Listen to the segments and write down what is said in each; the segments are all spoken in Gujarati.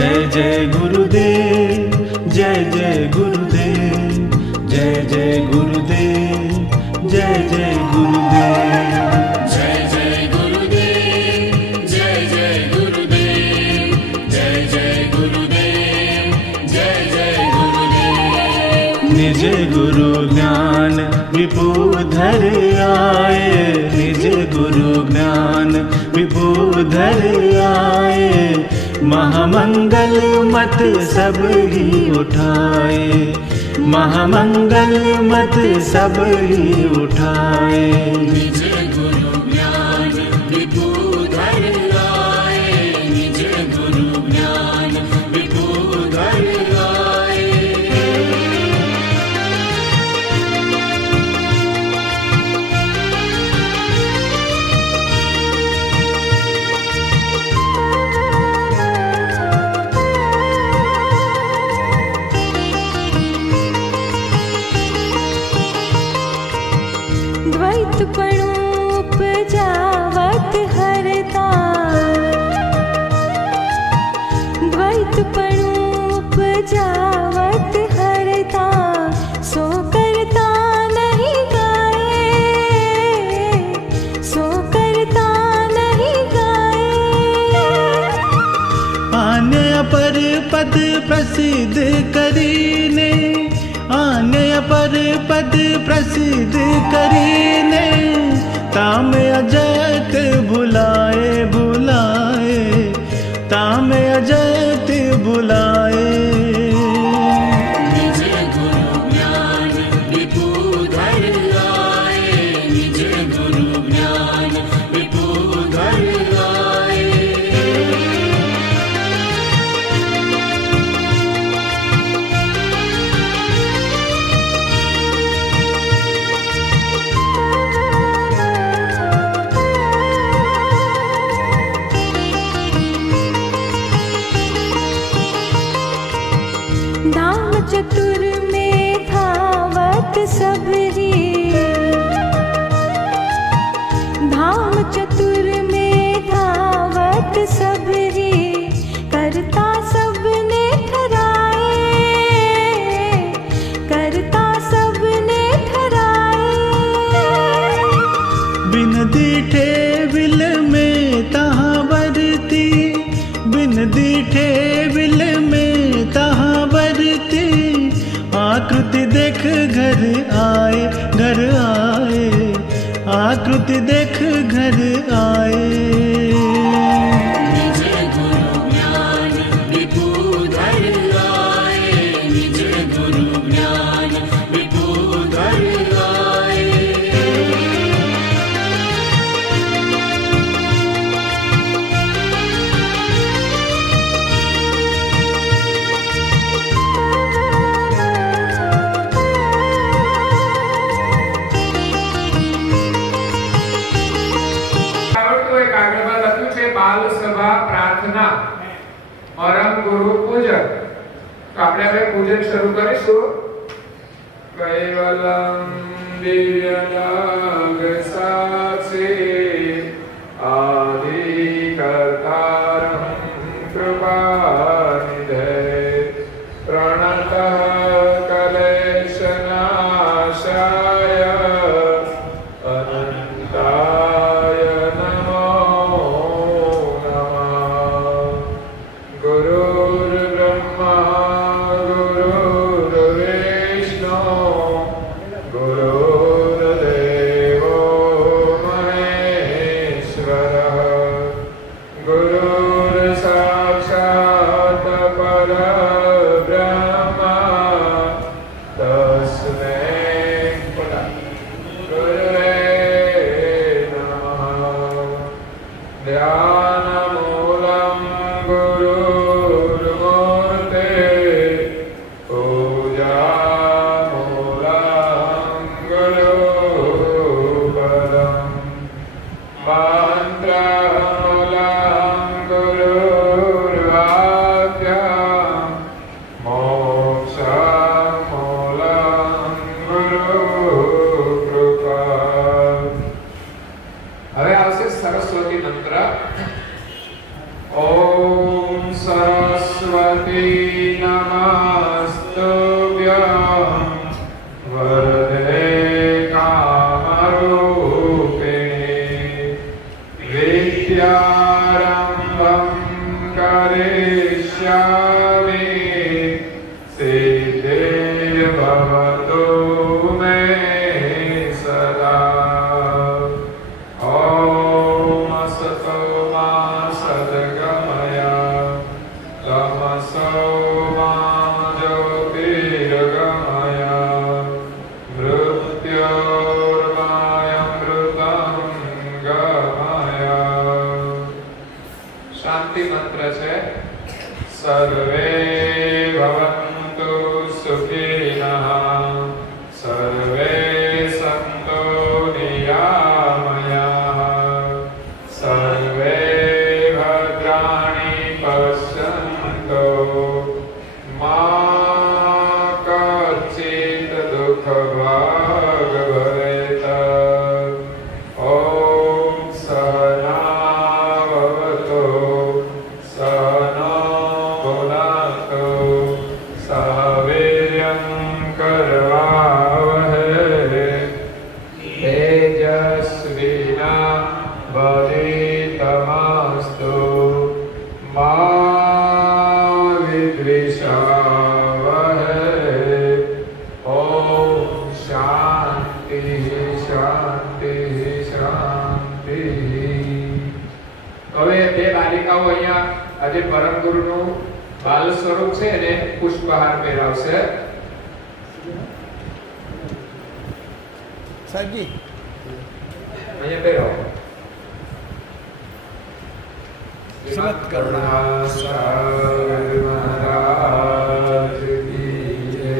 जय जय गुरुदेव, जय जय गुरुदेव, जय जय गुरुदेव, जय जय गुरुदेव। जय जय गुरुदेव, जय जय गुरुदेव, जय जय गुरुदेव, जय जय गुरुदेव। निज गुरु ज्ञान विभूधर आए, निज गुरु ज्ञान विभूधर आए, महामंगल मत सब ही उठाए, महामंगल मत सब ही उठाए। निज गुरु ज्ञान विभूधर आए, निज गुरु ज्ञान विभूधर आए। द्वैतपणूप जावत हरता, द्वैतपणूप जावत हरता, सो करता नहीं गाए, सो करता नहीं गाए। आन्य पर पद प्रसिद्ध करीने, आन्य पर पद प्रसिद्ध करीने, ताम अजत भुलाए भुलाए, ताम अजत भुलाए। निज गुरु ज्ञान विभूधर आए, निज गुरु ज्ञान विभूधर आए। धाम चतुर में धावत सबरी, धाम चतुर में धावत सबरी, करता सबने ठहराए, करता सबने ठहराए। बिन दीठे विल में तहाँ बरती, बिन दीठे विल में तहाँ बरती, आकृति देख घर आए, घर आए, आकृति देख घर आए। निज गुरु ज्ञान विभूधर आए, निज गुरु ज्ञान विभूधर आए। એક આગળમાં લખ્યું છે બાલ સભા પ્રાર્થના પરમ ગુરુ પૂજન। તો આપણે હવે પૂજન શરૂ કરીશું। કૈવલમ દિવ્યનાગ સાક્ષી આદિ કર્તારં કૃપાનિધે પ્રણતઃ કલેશનાશાય અનંતાય નમો નમઃ। ગુરુર્બ્રહ્મા ગુરુર્વિષ્ણુ ગુરુર્દેવો મહેશ્વરઃ, ગુરુર સાક્ષાત પરબ્રહ્મ તસ્મૈ ગુરવે નમઃ। ધ્યાનમૂલં ગુરુર્મૂર્તે પૂજામૂલં ગુરુપદં મંત્રમૂલં ગુરુર્વાક્યં મોક્ષમૂલં ગુરુકૃપા। હવે આવશે સરસ્વતી મંત્ર। ઓમ સરસ્વતી भागवत ओम सहनाववतु सहनो भुनक्तु सह वीर्यं करवावहै तेजस्विनावधीतमस्तु मा विद्विषावहै ओम शांति शांति शांति। હવે બે બાલિકાઓ અહીંયા આજે પરમ ગુરુનું બાલ સ્વરૂપ છે એને પુષ્પહાર પહેરાવશે. સાહેબજી અહીંયા પહેરાવો. શ્રીમદ કરુણાસાગર મહારાજ કી જય.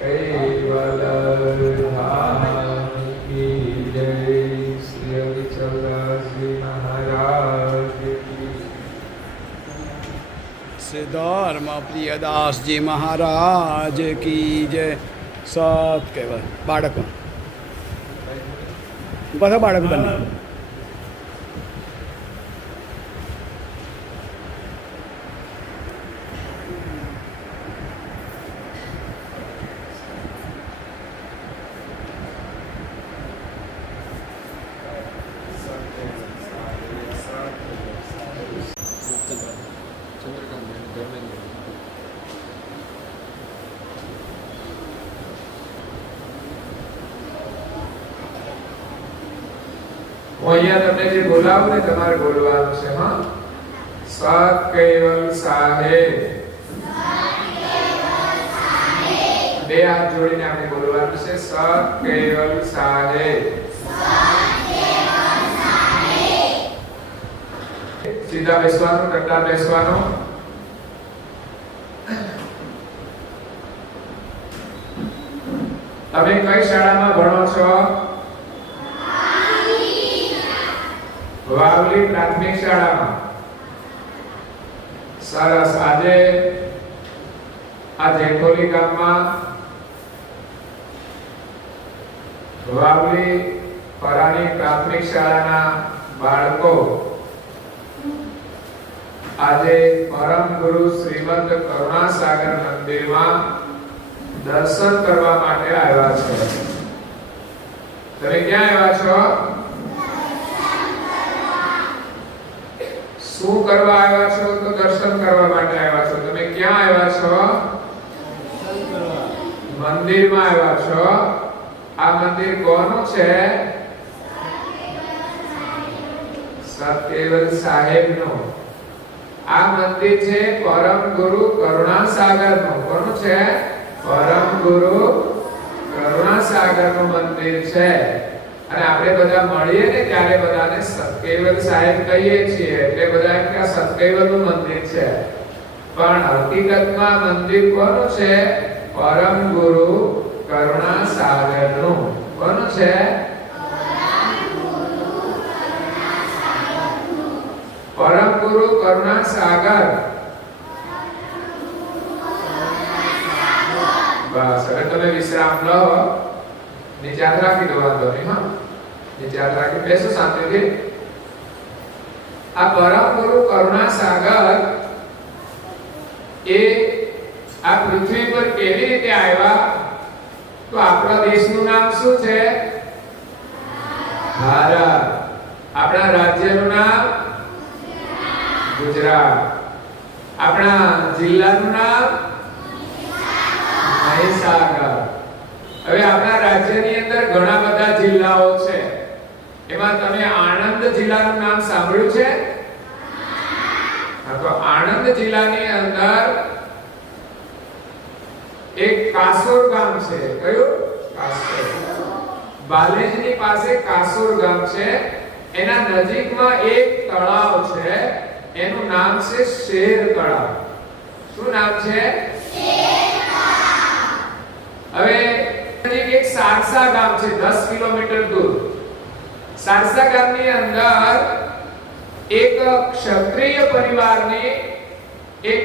કૈવલ્યધામ કી જય. શ્રી અવિચલદાસજી મહારાજ કી. શ્રી ધર્મ પ્રિયદાસજી મહારાજ કી જય. સત કહેવાય બાળકો બધા બાળક બને હું અહીંયા તમને જે બોલાવું ને તમારે બોલવાનું છે. હા, સત કૈવલ સાહેબ. બે હાથ જોડીને આપણે બોલવાનું છે. સત કૈવલ સાહેબ. સીધા બેસવાનું, ટટ્ટા બેસવાનું. તમે કઈ શાળામાં ભણો છો? વાવલી પ્રાથમિક શાળામાં. સરસ. આજે આ જેઠોલી ગામમાં વાવલી પરાણી પ્રાથમિક શાળાના બાળકો આજે પરમ ગુરુ શ્રીમદ કરુણાસાગર મંદિરમાં દર્શન કરવા માટે આવ્યા છે. તમે ક્યાં આવ્યા છો? શું કરવા આવ્યા છો? તો દર્શન કરવા માટે આવ્યા છો. તમે ક્યાં આવ્યા છો? મંદિરમાં આવ્યા છો. આ મંદિર કોનું છે? સતકેવલ સાહેબનું. આ મંદિર છે પરમ ગુરુ કરુણાસાગરનું. કોનું છે? પરમ ગુરુ કરુણાસાગરનું મંદિર છે. અને આપણે બધા મળીએ ને ત્યારે બધાને સતકેવલ સાહેબ કહીએ છીએ. એટલે બધા કે આ સતકેવલનું મંદિર છે. પણ હકીકતમાં મંદિર કોનું છે? પરમ ગુરુ કરુણાસાગરનું. કોનું છે? પરમ ગુરુ કરુણાસાગર. બસ હવે તમે વિશ્રામ લો. નીચે હાથ રાખી દો, વાંધો નહીં. હા, નીચે હાથ રાખી બેસો શાંતિથી. આ પરમ ગુરુ કરુણાસાગર એ આ પૃથ્વી પર કેવી રીતે આવ્યા? તો આપણા દેશનું નામ શું છે? ભારત. આપણા રાજ્યનું નામ ગુજરાત. આપણા જિલ્લાનું નામ મહીસાગર. હવે આપણા રાજ્યની અંદર ઘણા બધા જિલ્લાઓ છે. એમાં તમે આણંદ જિલ્લાનું નામ સાંભળ્યું છે? તો આણંદ જિલ્લાની અંદર એક કાસોર ગામ છે. કયું? કાસોર. બાલેજની પાસે કાસોર ગામ છે. એના નજીકમાં એક તળાવ છે. એનું નામ છે શેર તળાવ. શું નામ છે? શેર તળાવ. હવે એક સારસા ગામ છે 10 કિલોમીટર દૂર. સારસા ગામની અંદર એક ક્ષત્રિય પરિવારની એક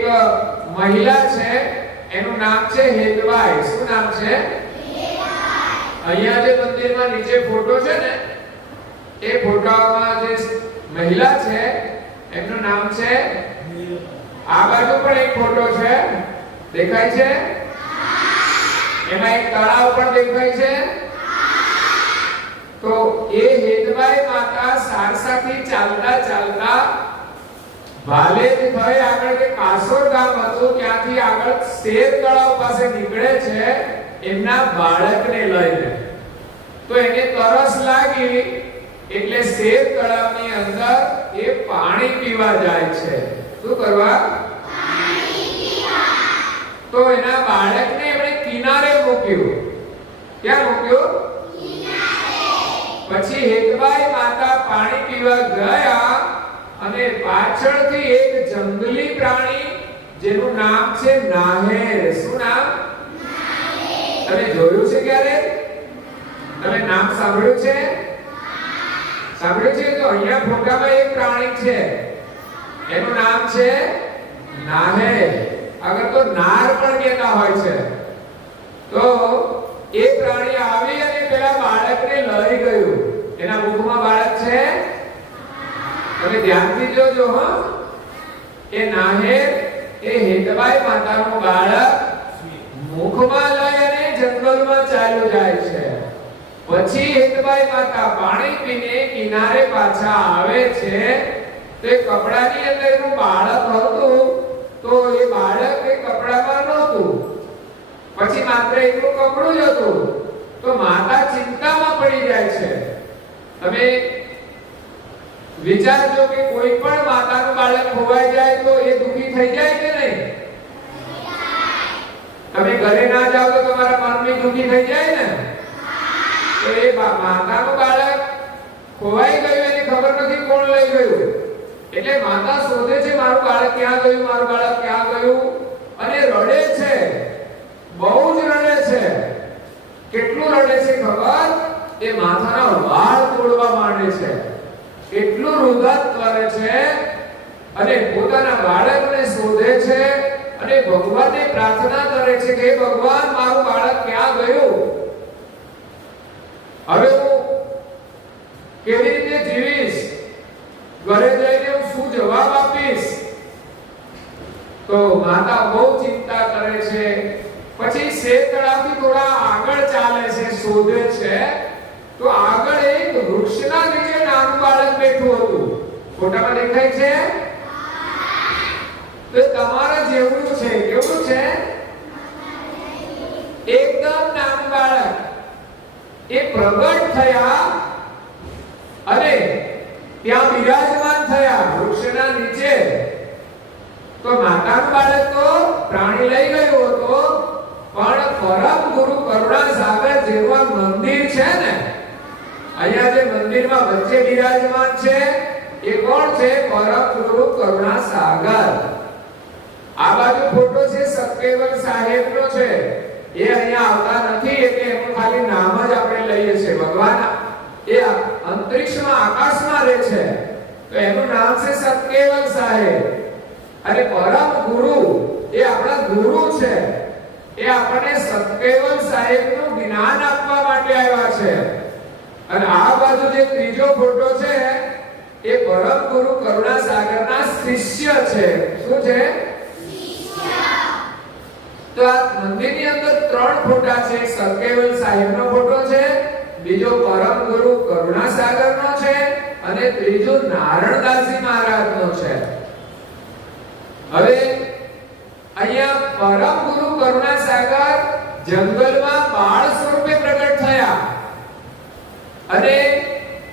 મહિલા છે. એનું નામ છે હેતબાઈ. શું નામ છે? અહીંયા જે મંદિરમાં નીચે ફોટો છે ને એ ફોટામાં જે મહિલા છે એમનું નામ છે, આ બાજુ પણ એક ફોટો છે, દેખાય છે? એમાં એક તળાવ પણ દેખાય છે. તો એ હેતબાઈ માતા સારસાથી ચાલતા ચાલતા ભાલેજ થઈ આગળ કે કાસોર ગામ હતું ત્યાંથી આગળ શેર તળાવ પાસે નીકળે છે એમના બાળકને લઈને. તો એને તરસ લાગી એટલે શેર તળાવની અંદર એ પાણી પીવા જાય છે. શું કરવા? તો એના બાળકને એમણે કિનારે મૂક્યું. ક્યાં મૂક્યું? પછી હેતબાઈ માતા પાણી પીવા ગયા અને પાછળથી એક જંગલી પ્રાણી જેનું નામ છે નાહેર. શું નામ? તમે જોયું છે ક્યારે? તમે નામ સાંભળ્યું છે? સાંભળ્યું છે? તો અહીંયા ફોટામાં એક પ્રાણી છે એનું નામ છે નાહેર. આગળ તો નાર પણ કહેતા હોય છે. તો એ પ્રાણી આવી અને પેલા બાળકને લઈ ગયું. એના મુખમાં બાળક છે, તમે ધ્યાનથી જોજો. એ નાહેર એ હેતબાઈ માતાનું બાળક મુખમાં લઈ અને જંગલમાં ચાલ્યો જાય છે. પછી હેતબાઈ માતા પાણી પીને કિનારે પાછા આવે છે. તો એ કપડાની અંદર એનું બાળક હતું. તો એ બાળક એ કપડામાં નહોતું, પછી માત્ર એટલું કપડું જ હતું. તો માતા ચિંતામાં પડી જાય છે. તમે વિચારજો કે કોઈ પણ માતાનું બાળક ખોવાઈ જાય તો એ દુખી થઈ જાય કે નહીં? તમે ઘરે ના જાઓ તો તમારા મનની દુખી થઈ જાય ને? તો એ માતાનું બાળક ખોવાઈ ગયું એની ખબર નથી કોણ લઈ ગયું. એટલે માતા શોધે છે મારું બાળક ક્યાં ગયું, મારું બાળક ક્યાં ગયું, અને રડે છે, બહુ જ રડે છે. કેટલું રડે છે ખબર? એ માથાના વાળ તોડવા માંડે છે, એટલું રુદન કરે છે અને પોતાના બાળકને શોધે છે અને ભગવાનને પ્રાર્થના કરે છે કે ભગવાન મારું બાળક ક્યાં ગયું? હવે હું કેવી રીતે જીવીશ? ઘરે જઈને હું શું જવાબ આપીશ? તો માતા બહુ ચિંતા કરે છે. પછી શેર તળાવથી થોડા આગળ ચાલે છે, શોધે છે. તો આગળ એક વૃક્ષના નીચે નાનું બાળક બેઠું હતું. ફોટામાં દેખાય છે? તો તમારા જેવું છે. કેવું છે? એકદમ નાનું બાળક. એ પ્રગટ થયા અને ત્યાં બિરાજમાન થયા વૃક્ષના નીચે. તો માતાનું બાળક તો પ્રાણી લઈ ગયો હતો, પણ પરમ ગુરુ કરુણા સાગર જેવા મંદિર છે ને, અહીંયા જે મંદિરમાં વચ્ચે બિરાજમાન છે એ કોણ છે? પરમ ગુરુ કરુણા સાગર. આ બાજુ ફોટો છે સતકેવલ સાહેબનો છે. એ અહીંયા આવતા નથી એટલે એનું ખાલી નામ જ આપણે લઈએ છીએ. ભગવાન એ અંતરિક્ષમાં આકાશમાં રહે છે તો એનું નામ છે સતકેવલ સાહેબ. અને પરમ ગુરુ એ આપણા ગુરુ છે. એ આપણને સતકેવલ સાહેબનું જ્ઞાન આપવા માટે આવ્યા છે. અને આ બાજુ જે ત્રીજો ફોટો છે એ પરમ ગુરુ કરુણા સાગરના શિષ્ય છે. શું છે? તો આ મંદિરની અંદર ત્રણ ફોટા છે. એક સતકેવલ સાહેબનો ફોટો છે, બીજો પરમ ગુરુ કરુણા સાગરનો છે અને ત્રીજો નારણદાસજી મહારાજનો છે. હવે અહીંયા પરમ ગુરુ કરુણા સાગર જંગલમાં બાળ સ્વરૂપે પ્રગટ થયા અને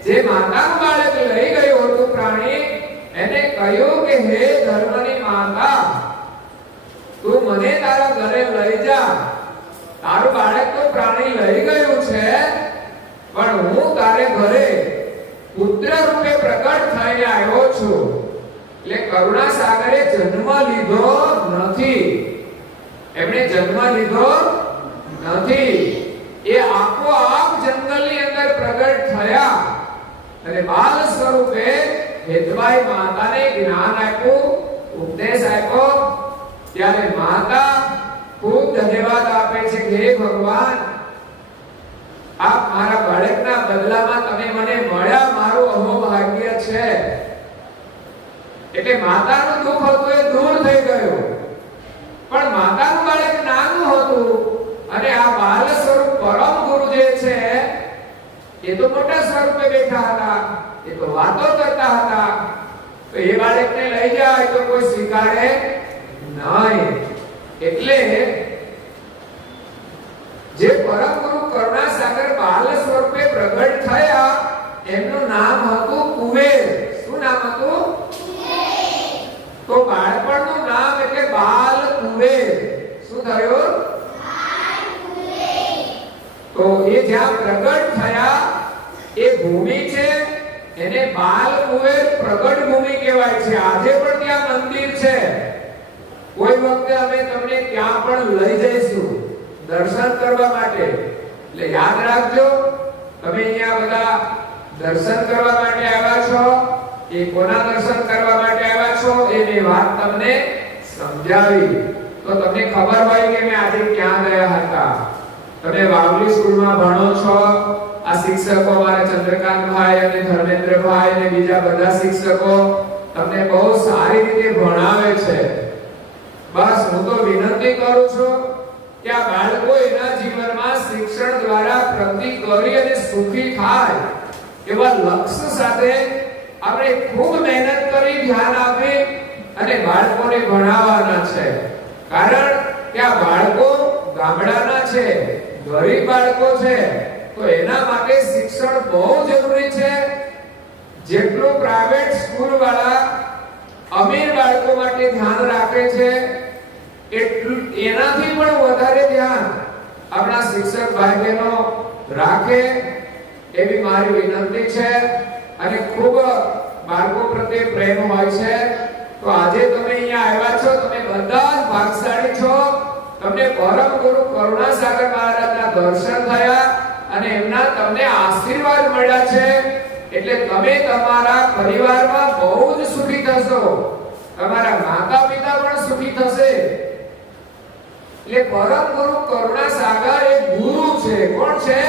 જે માતાનું બાળક લઈ ગયું હતું પ્રાણી, એને કહ્યું કે હે ધર્મની માતા, તું મને તારા ઘરે લઈ જા. તારું બાળક તો પ્રાણી લઈ ગયું છે, પણ હું તારે ઘરે પુત્ર રૂપે પ્રગટ થઈને આવ્યો છું. એટલે કરુણા સાગરે જન્મ લીધો નથી. એમણે જન્મ લીધો નથી. એ આપોઆપ જંગલની અંદર પ્રગટ થયા અને બાલ સ્વરૂપે હેતબાઈ માતાને જ્ઞાન આપ્યું, ઉપદેશ આપ્યો. ત્યારે માતા ખૂબ ધન્યવાદ આપે છે કે હે ભગવાન, એ તો મોટા સ્વરૂપે બેઠા હતા, એ તો વાતો કરતા હતા, તો એ બાળકને લઈ જાય તો કોઈ સ્વીકારે નહીં. એટલે જે પરમ ગુરુ કરુણાસાગર બાલ સ્વરૂપે પ્રગટ થયા એમનું નામ હતું કુબેર. શું નામ હતું? તો બાળપણનું નામ એટલે બાલ કુબેર. શું થયું? તો એ જ્યાં પ્રગટ થયા એ ભૂમિ છે એને બાલ કુબેર પ્રગટ ભૂમિ કહેવાય છે. આજે પણ ત્યાં મંદિર છે. કોઈ વખતે અમે તમને ત્યાં પણ લઈ જઈશું દર્શન કરવા માટે. એટલે યાદ રાખજો, તમે અહીંયા બધા દર્શન કરવા માટે આવ્યા છો. એ કોના દર્શન કરવા માટે આવ્યા છો એની વાત તમને સમજાવી તો તમને ખબર હોય કે મેં આજે ક્યાં ગયા હતા. તમે વાવલી સ્કૂલમાં ભણો છો. આ શિક્ષકો મારા ચંદ્રકાંતભાઈ અને ધર્મેન્દ્રભાઈ અને બીજા બધા શિક્ષકો તમને બહુ સારી રીતે ભણાવે છે. બસ હું તો વિનંતી કરું છું કે આ બાળકો એના જીવનમાં શિક્ષણ દ્વારા પ્રગતિ કરી અને સુખી થાય એવા લક્ષ્ય સાથે આપણે ખૂબ મહેનત કરી ધ્યાન આપી અને બાળકોને ભણાવવાના છે. કારણ કે આ બાળકો ગામડાના છે, ગરીબ બાળકો છે, તો એના માટે શિક્ષણ બહુ જરૂરી છે. જેટલું પ્રાઇવેટ સ્કૂલ વાળા અમીર બાળકો માટે ધ્યાન રાખે છે એટલું એનાથી પણ વધારે ધ્યાન આપણા શિક્ષક ભાઈ બહેનો રાખે એવી મારી વિનંતી છે. અને ખૂબ બાળકો પ્રત્યે પ્રેમ હોય છે. તો આજે તમે અહીંયા આવ્યા છો, તમે બધા જ ભાગશાળી છો. તમને પરમ ગુરુ કરુણાસાગર મહારાજના દર્શન થયા અને એમના તમને આશીર્વાદ મળ્યા છે. એટલે તમે તમારા પરિવારમાં બહુ જ સુખી થશો. તમારા માતા પિતા પણ સુખી થશે. એટલે પરમ ગુરુ કરુણાસાગર એ ગુરુ છે. કોણ છે?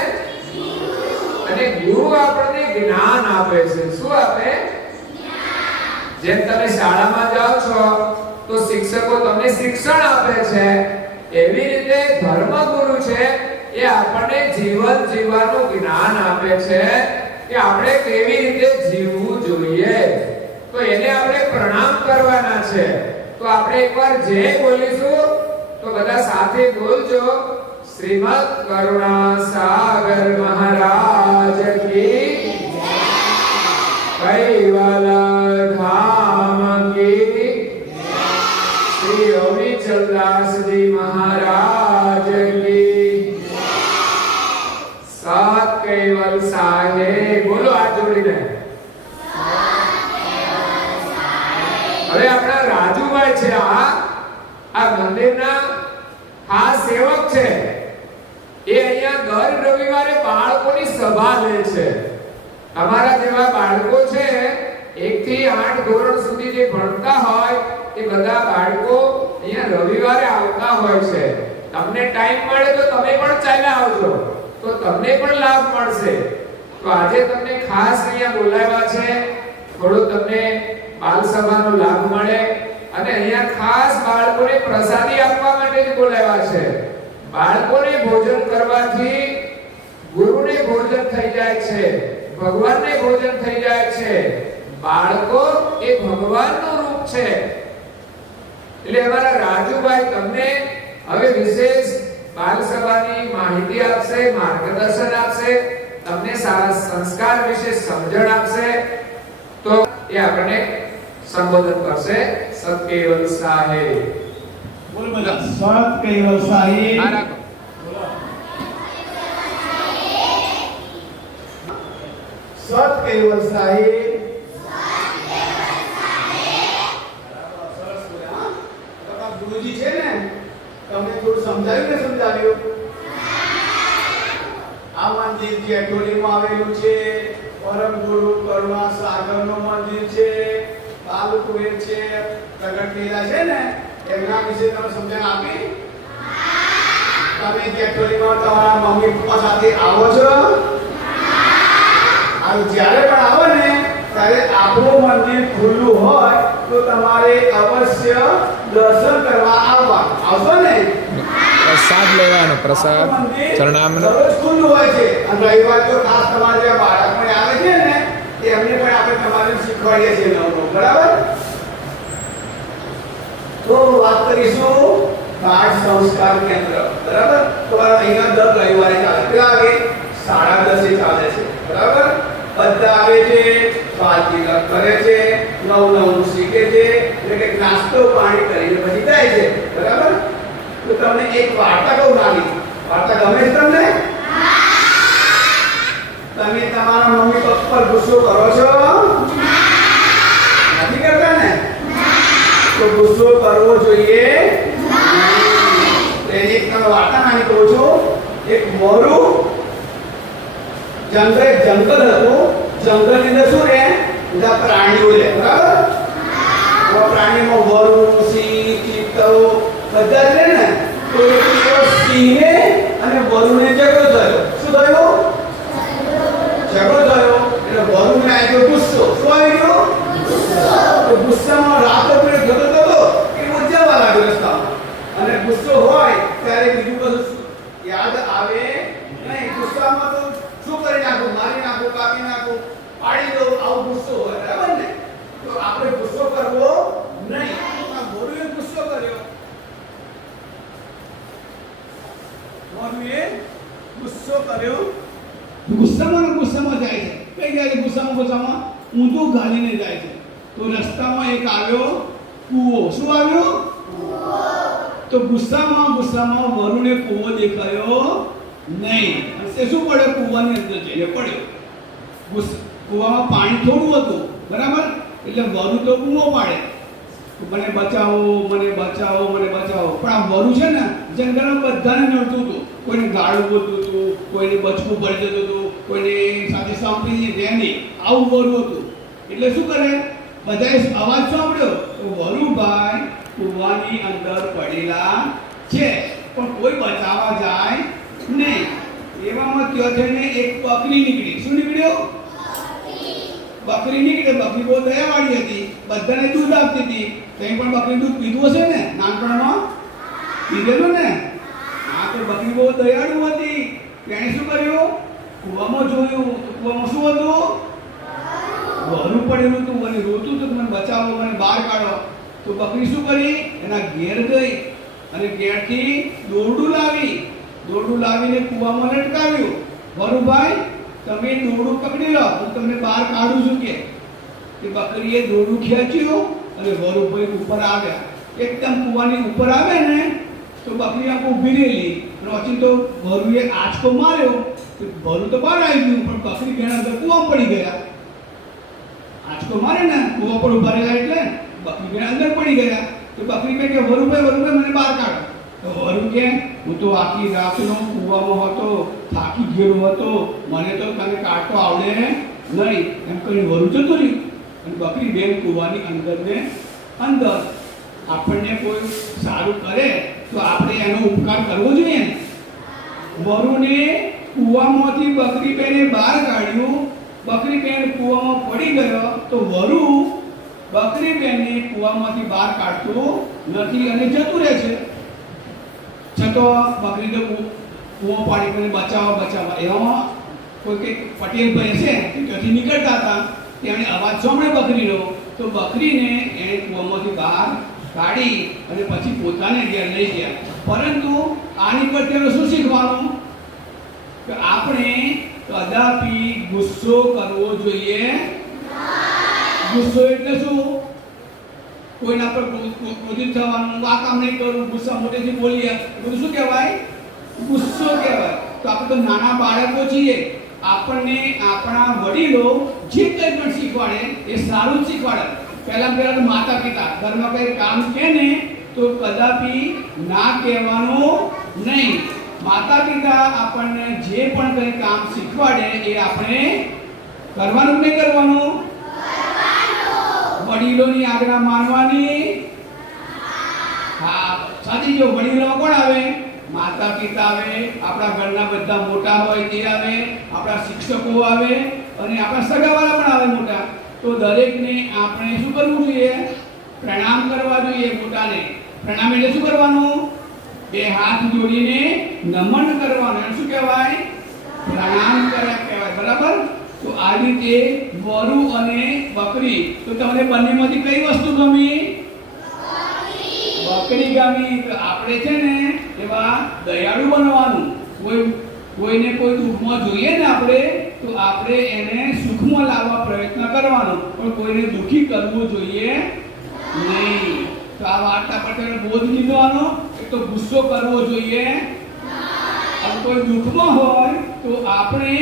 અને ગુરુ આપણને જ્ઞાન આપે છે. શું આપે? જેમ તમે શાળામાં જાઓ છો તો શિક્ષકો તમને શિક્ષણ આપે છે, એવી રીતે ધર્મગુરુ છે એ આપણને જીવન જીવવાનું જ્ઞાન આપે છે કે આપણે કેવી રીતે જીવવું જોઈએ. તો એને આપણે પ્રણામ કરવાના છે. તો આપણે એકવાર જય બોલીશું તો બધા સાથે બોલજો. શ્રીમદ કરુણાસાગર મહારાજ કી જય. કૈવલ ધામ કી જય. શ્રી રવિચંદ્રદાસજી મહારાજ કી જય. સત કૈવલ સાહેબ બોલો હાથ જોડીને. હવે આપણા રાજુભાઈ છે, આ મંદિરના ખાસ સેવક છે. એ અહીંયા દર રવિવારે બાળકોની સભા લે છે. અમારા જેવા બાળકો છે 1 થી 8 ધોરણ સુધી જે ભણતા હોય એ બધા બાળકો અહીંયા રવિવારે આવતા હોય છે. તમને ટાઈમ મળે તો તમે પણ ચાલ્યા આવજો તો તમને પણ લાભ મળશે. તો આજે તમને ખાસ અહીંયા બોલાવ્યા છે. થોડું તમને બાલ સભાનો લાભ મળે અને અહીંયા ખાસ બાળકોને પ્રસાદી આપવા માટે જ બોલાવ્યા છે. બાળકોને ભોજન કરવાથી ગુરુને ભોજન થઈ જાય છે, ભગવાનને ભોજન થઈ જાય છે. બાળકો એ ભગવાનનું રૂપ છે. એટલે અમારા રાજુભાઈ તમને હવે વિશેષ બાલ સભાની માહિતી આપશે, માર્ગદર્શન આપશે, તમને સારા સંસ્કાર વિશે સમજણ આપશે. તો એ આપણને સંબોધન કરશે. સત્કેવલ સાહેબ બોલ બધા. સત કૈવલ સાહેબ. સત કૈવલ સાહેબ. ગુરુજી છે ને તમને થોડું સમજાવ્યું ને? સમજાવ્યું? આ મંદિર જેઠોલીમાં આવેલું છે. પરમ ગુરુ કરુણાસાગરનું મંદિર છે. બાલ કુબેર છે, પ્રગટ થયેલા છે ને એમના વિશે તમે સમજણ આપી. તમે જેઠોલીમાં તમારા મમ્મી પપ્પા સાથે આવો છો? અને જ્યારે પણ આવો ને ત્યારે આપણું મંદિર ખુલ્લું હોય તો તમારે અવશ્ય દર્શન કરવા આવવા. આવશો ને? પ્રસાદ લેવાનો, પ્રસાદ ચરણામૃત. દરરોજ ખુલ્લું હોય છે. અને રવિવાર તો ખાસ તમારે જે બાળકોને આવે છે ને એમને પણ આપણે તમારે શીખવાડીએ છીએ નવું, બરાબર? તો વાત કરીશું બાળ સંસ્કાર કેન્દ્ર, બરાબર? તો અહીંયા દર રવિવારે ચાલે. કેટલા વાગે? 10:30 ચાલે છે, બરાબર? બધા આવે છે, બાળ તિલક કરે છે, નવું શીખે છે, એટલે કે નાસ્તો પાણી કરીને પછી જાય છે, બરાબર? તો તમને એક વાર્તા કહું, નાની વાર્તા. ગમે છે તમને? તમે તમારા મમ્મી પપ્પા પર ગુસ્સો કરો છો? નથી કરતા ને? તો ગુસ્સો કરવો જોઈએ નહીં. એક તમે વાર્તા નાની કહું છું. એક મોરું જંગલ હતું. જંગલની અંદર શું રહે? બધા પ્રાણીઓ રહે, બરાબર? પ્રાણીઓમાં વરુ, સિંહ, ચિત્તો બધા જ રહે ને. તો એક સિંહે અને વરુને ઝઘડો થયો. શું થયું? ઝઘડો થયો એટલે વરુને આવ્યો ગુસ્સો. શું આવી ગયો? તો ગુસ્સામાં રાતો પેલો થતો એ ઉજવવા લાગ્યો રસ્તામાં. અને ગુસ્સો હોય ત્યારે બીજું બધું યાદ આવે નહીં. ગુસ્સામાં તો શું કરી નાખું? મારી નાખું, કાપી નાખું, પાડી દઉં, આવું ગુસ્સો હોય, બરાબર ને? તો આપણે ગુસ્સો કરવો નહીં. આ વરુએ ગુસ્સો કર્યો. વરુએ ગુસ્સો કર્યો. ગુસ્સામાં જાય છે. કઈ જાય છે? ગુસ્સામાં ઊંધું ગાલીને જાય છે. તો રસ્તામાં એક આવ્યો કૂવો. શું આવ્યો? તો ગુસ્સામાં વરુને કૂવો દેખાયો નહીં. તે શું પડ્યો? કૂવાની અંદર જઈને પડ્યો. કૂવામાં પાણી થોડું હતું, બરાબર? એટલે વરુ તો કૂવો પાડે, મને બચાવો, મને બચાવો, મને બચાવો. પણ આ વરુ છે ને જંગલમાં બધાને નડતું હતું. કોઈને ગાળું બોલતું હતું, કોઈને બચકું પડી જતું હતું, કોઈને સાથે સાંભળી રહે નહીં. આવું વરુ હતું. એટલે શું કરે? બધાએ અવાજ સાંભળ્યો તો વરુભાઈ કૂવાની અંદર પડેલા છે, પણ કોઈ બચાવવા જાય નહીં. એવામાં ત્યાં થઈને એક બકરી નીકળી. શું નીકળ્યો? બકરી નીકળી. બકરી બહુ દયાવાળી હતી, બધાને દૂધ આપતી હતી. કંઈ પણ બકરી દૂધ પીધું હશે ને નાનપણમાં? પીધેલું ને? હા, તો બકરી બહુ દયાળુ હતી. તેણે શું કર્યું? કૂવામાં જોયું. કૂવામાં શું હતું? વરુ પડેલું હતું અને રોતું હતું, મને બચાવો, મને બહાર કાઢો. તો બકરી શું કરી? એના ઘેર ગઈ અને ઘેરથી દોરડું લાવીને કૂવામાં લટકાવ્યું. વરુભાઈ, તમે દોરડું પકડી લો, હું તમને બહાર કાઢું છું કે. બકરીએ દોરડું ખેંચ્યું અને વરુભાઈ ઉપર આવ્યા. એકદમ કૂવાની ઉપર આવે ને તો બકરી આખો ઊભી રહેલી. અને તો વરુએ આંચકો માર્યો. વરુ તો બહાર આવી ગયું, પણ બકરી ઘણા અંદર કૂવામાં પડી ગયા. આંચકો મારે ને કૂવા પર ઉભા રહ્યા એટલે બકરી ઘણા અંદર પડી ગયા. તો બકરી કહે કે વરુભાઈ મને બહાર કાઢો. તો વરુ કે હું તો આખી રાતનો કૂવામાં હતો, થાકી ગયેલો હતો, મને તો તને કાઢતો આવડે નહીં. એમ કરીને વરુ જતો રહ્યું. અને બકરી બેન કૂવાની અંદર. આપણને કોઈ સારું કરે તો આપણે એનો ઉપકાર કરવો જોઈએ ને. વરુને કૂવામાંથી બકરી બેને બહાર કાઢ્યું. બકરી બેન કૂવામાં પડી ગયો તો વરુ બકરી બેનને કૂવામાંથી બહાર કાઢતો નથી અને જતું રહે છે. છતાં બકરી તો કૂવો પાડી કરીને બચાવવા એવામાં કોઈ કંઈક પટેલભાઈ છે ત્યાંથી નીકળતા હતા. તેમણે અવાજ સાંભળ્યો બકરીનો. તો બકરીને એણે કૂવામાંથી બહાર કાઢી અને પછી પોતાને ઘેર લઈ ગયા. પરંતુ આની પરથી આપણે શું શીખવાનું? કે આપણે કદાપી ગુસ્સો કરવો જોઈએ. ગુસ્સો એટલે શું? કોઈના પર ક્રોધિત થવાનું, આ કામ નહીં કરવું, ગુસ્સા મોટેથી બોલીએ, બધું શું કહેવાય? ગુસ્સો કહેવાય. તો આપણે તો નાના બાળકો છીએ, આપણને આપણા વડીલો જે કંઈ પણ શીખવાડે એ સારું જ શીખવાડે. પહેલા તો માતા પિતા ઘરમાં કંઈ કામ કહે ને તો કદાપી ના કહેવાનું નહીં. માતા પિતા આપણને જે પણ કંઈ કામ શીખવાડે એ આપણે કરવાનું કે નહીં કરવાનું? વડીલોની આજ્ઞા માનવાની. હા, સાચી. જો વડીલોમાં કોણ આવે? માતા પિતા આવે, આપણા ઘરના બધા મોટા હોય તે આવે, આપણા શિક્ષકો આવે અને આપણા સગાવાળા પણ આવે મોટા. તો દરેકને આપણે શું કરવું જોઈએ? પ્રણામ કરવા જોઈએ મોટાને. પ્રણામ એટલે શું કરવાનું? બે હાથ જોડીને નમન કરવાનું. શું કહેવાય? પ્રણામ કર્યા કહેવાય. બરાબર? તો આ રીતે વરુ અને બકરી. તો તમને બંનેમાંથી કઈ વસ્તુ ગમી? બકરી ગમી. તો આપણે છે ને એવા દયાળુ બનવાનું. કોઈને કોઈ દુઃખમાં જોઈએ ને આપણે, તો આપણે એને સુખમાં લાવવા પ્રયત્ન કરવાનો, પણ કોઈને દુઃખી કરવું જોઈએ નહીં. તો આ વાર્તા પર તમે બોધ લીધવાનો. એક તો ગુસ્સો કરવો જોઈએ. અને કોઈ દુઃખમાં હોય તો આપણે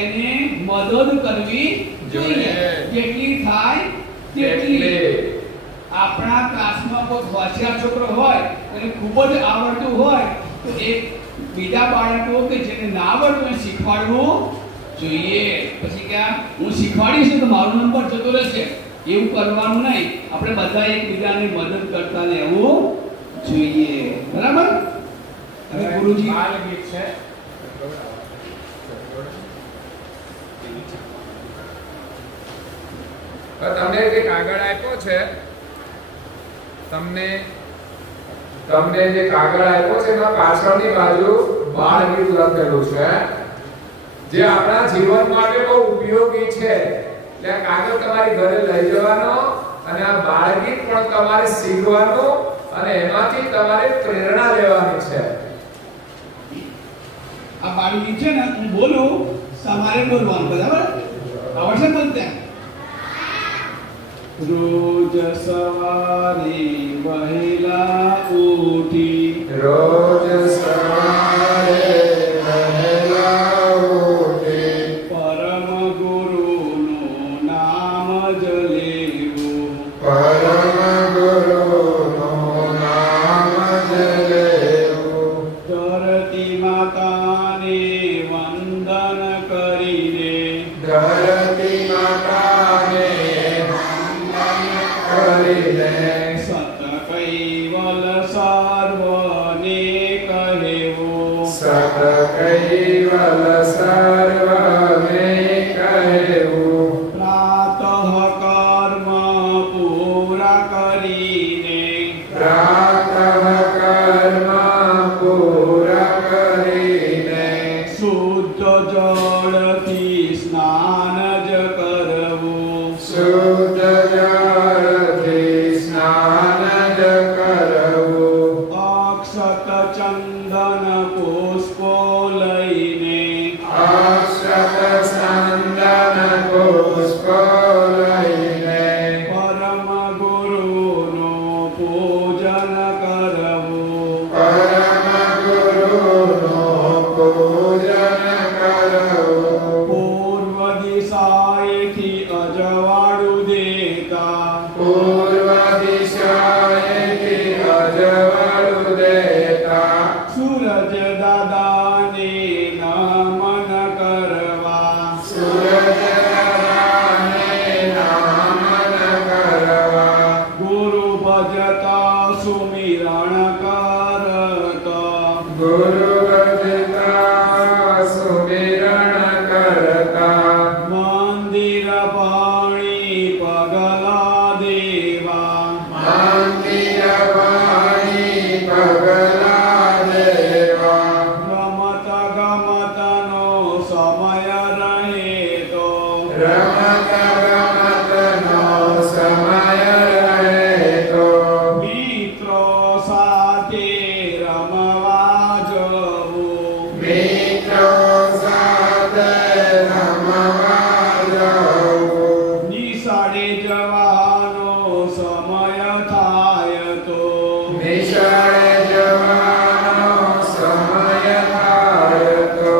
એને મદદ કરવી જોઈએ, જેટલી થાય તેટલી. આપણા ક્લાસમાં કોઈ હોશિયાર છોકરો હોય, એને ખૂબ જ આવડતું હોય, તો એક બીજા બાળકો કે જેને ના આવડતું એને શીખવાડવું જોઈએ. પછી કે હું શીખવાડીશ તો મારો નંબર જતો રહેશે, એવું કરવાનું નહીં. આપણે બધા એકબીજાને મદદ કરતા રહેવું જોઈએ. બરાબર? હવે ગુરુજી બાળ ગીત છે. તમને જે કાગળ આપ્યો છે, તમને જે કાગળ આપ્યો છે એમાં પાછળની બાજુ બાળ ગીત લખેલું છે, જે આપણા જીવન માટે બહુ ઉપયોગી છે. એટલે આ કાગળ તમારી ઘરે લઈ જવાનો અને આ બાળ ગીત પણ તમારે શીખવાનું અને એમાંથી તમારે પ્રેરણા લેવાની છે. આ બાળકી છે ને, હું બોલું તમારે બોલવાનું. બરાબર? આવડશે બોલતે? રોજ સવારે વહેલા ઉઠી, રોજ સવારે વહેલા ઉઠી પરમ ગુરુનું નામ જ લેવું, પરમ ગુરુનું નામ જ લેવું. ધરતી માતાને વંદન કરીને, ધરતી માતાને કરીને સત કૈવલ સર્વને કહેવું, સત કૈવલ સર્વને કહેવું. પ્રાતઃ કર્મ પૂરા કરીને, પ્રાતઃ કર્મ પૂરા કરીને શુદ્ધ જળથી સ્નાન જ કરવું, શુદ્ધ જળથી સ્નાન જ કરવું. અક્ષત ચંદન પુષ્પો લઈને, અક્ષત ચંદન પુષ્પ લઈને પરમ ગુરુનું પૂજન કરવું, પરમ ગુરુનું પૂજન કરવું. પૂર્વ દિશાએથી અજવાળું દેતા, પૂર્વ દિશાએથી અજવાળું દેતા સૂરજ દાદાને નમન કરવા, સૂરજ દાદાને નમન કરવા. ગુરુ ભજતા સુમિરણ કરતા, ગુરુ ભજતા સુમિરણ કરતા. મંદિર પાણી પગલા દેવા, મંદિર પાણી પગલા દેવા. રમત ગમતનો સમય રહે તો, રમત ગમતનો સમય રહે તો મિત્રો સાથે રમવા જવું, મિત્રો સાથે રમવા જવું. નિશાળે જવાનો સમય થાય તો, નિશાળે જવાનો સમય થાય તો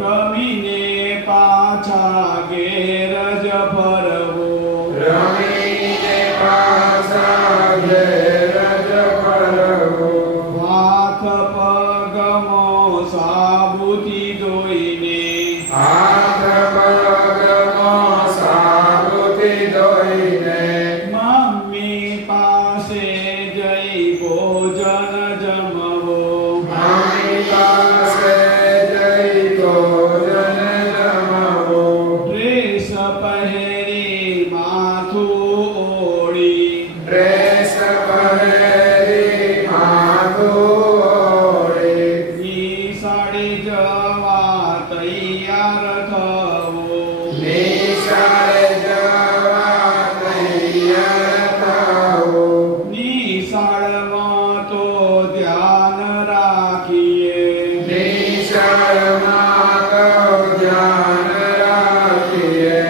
રમીને પાછા ઘેર જ ફરવું, રમીને પાછા ઘેર જ ફરવું. હાથ પગમાં સાબુથી ધોઈને, હાથ પગમાં સાબુથી ધોઈને મમ્મી પાસે જઈ ભોજન જમવું, મમ્મી પાસે જઈ ભોજન જમવું. ડ્રેસ તૈયાર થવું નિશાળે જવા તૈયાર થવું નિશાળમાં તો ધ્યાન રાખીએ નિશાળમાં તો ધ્યાન રાખીએ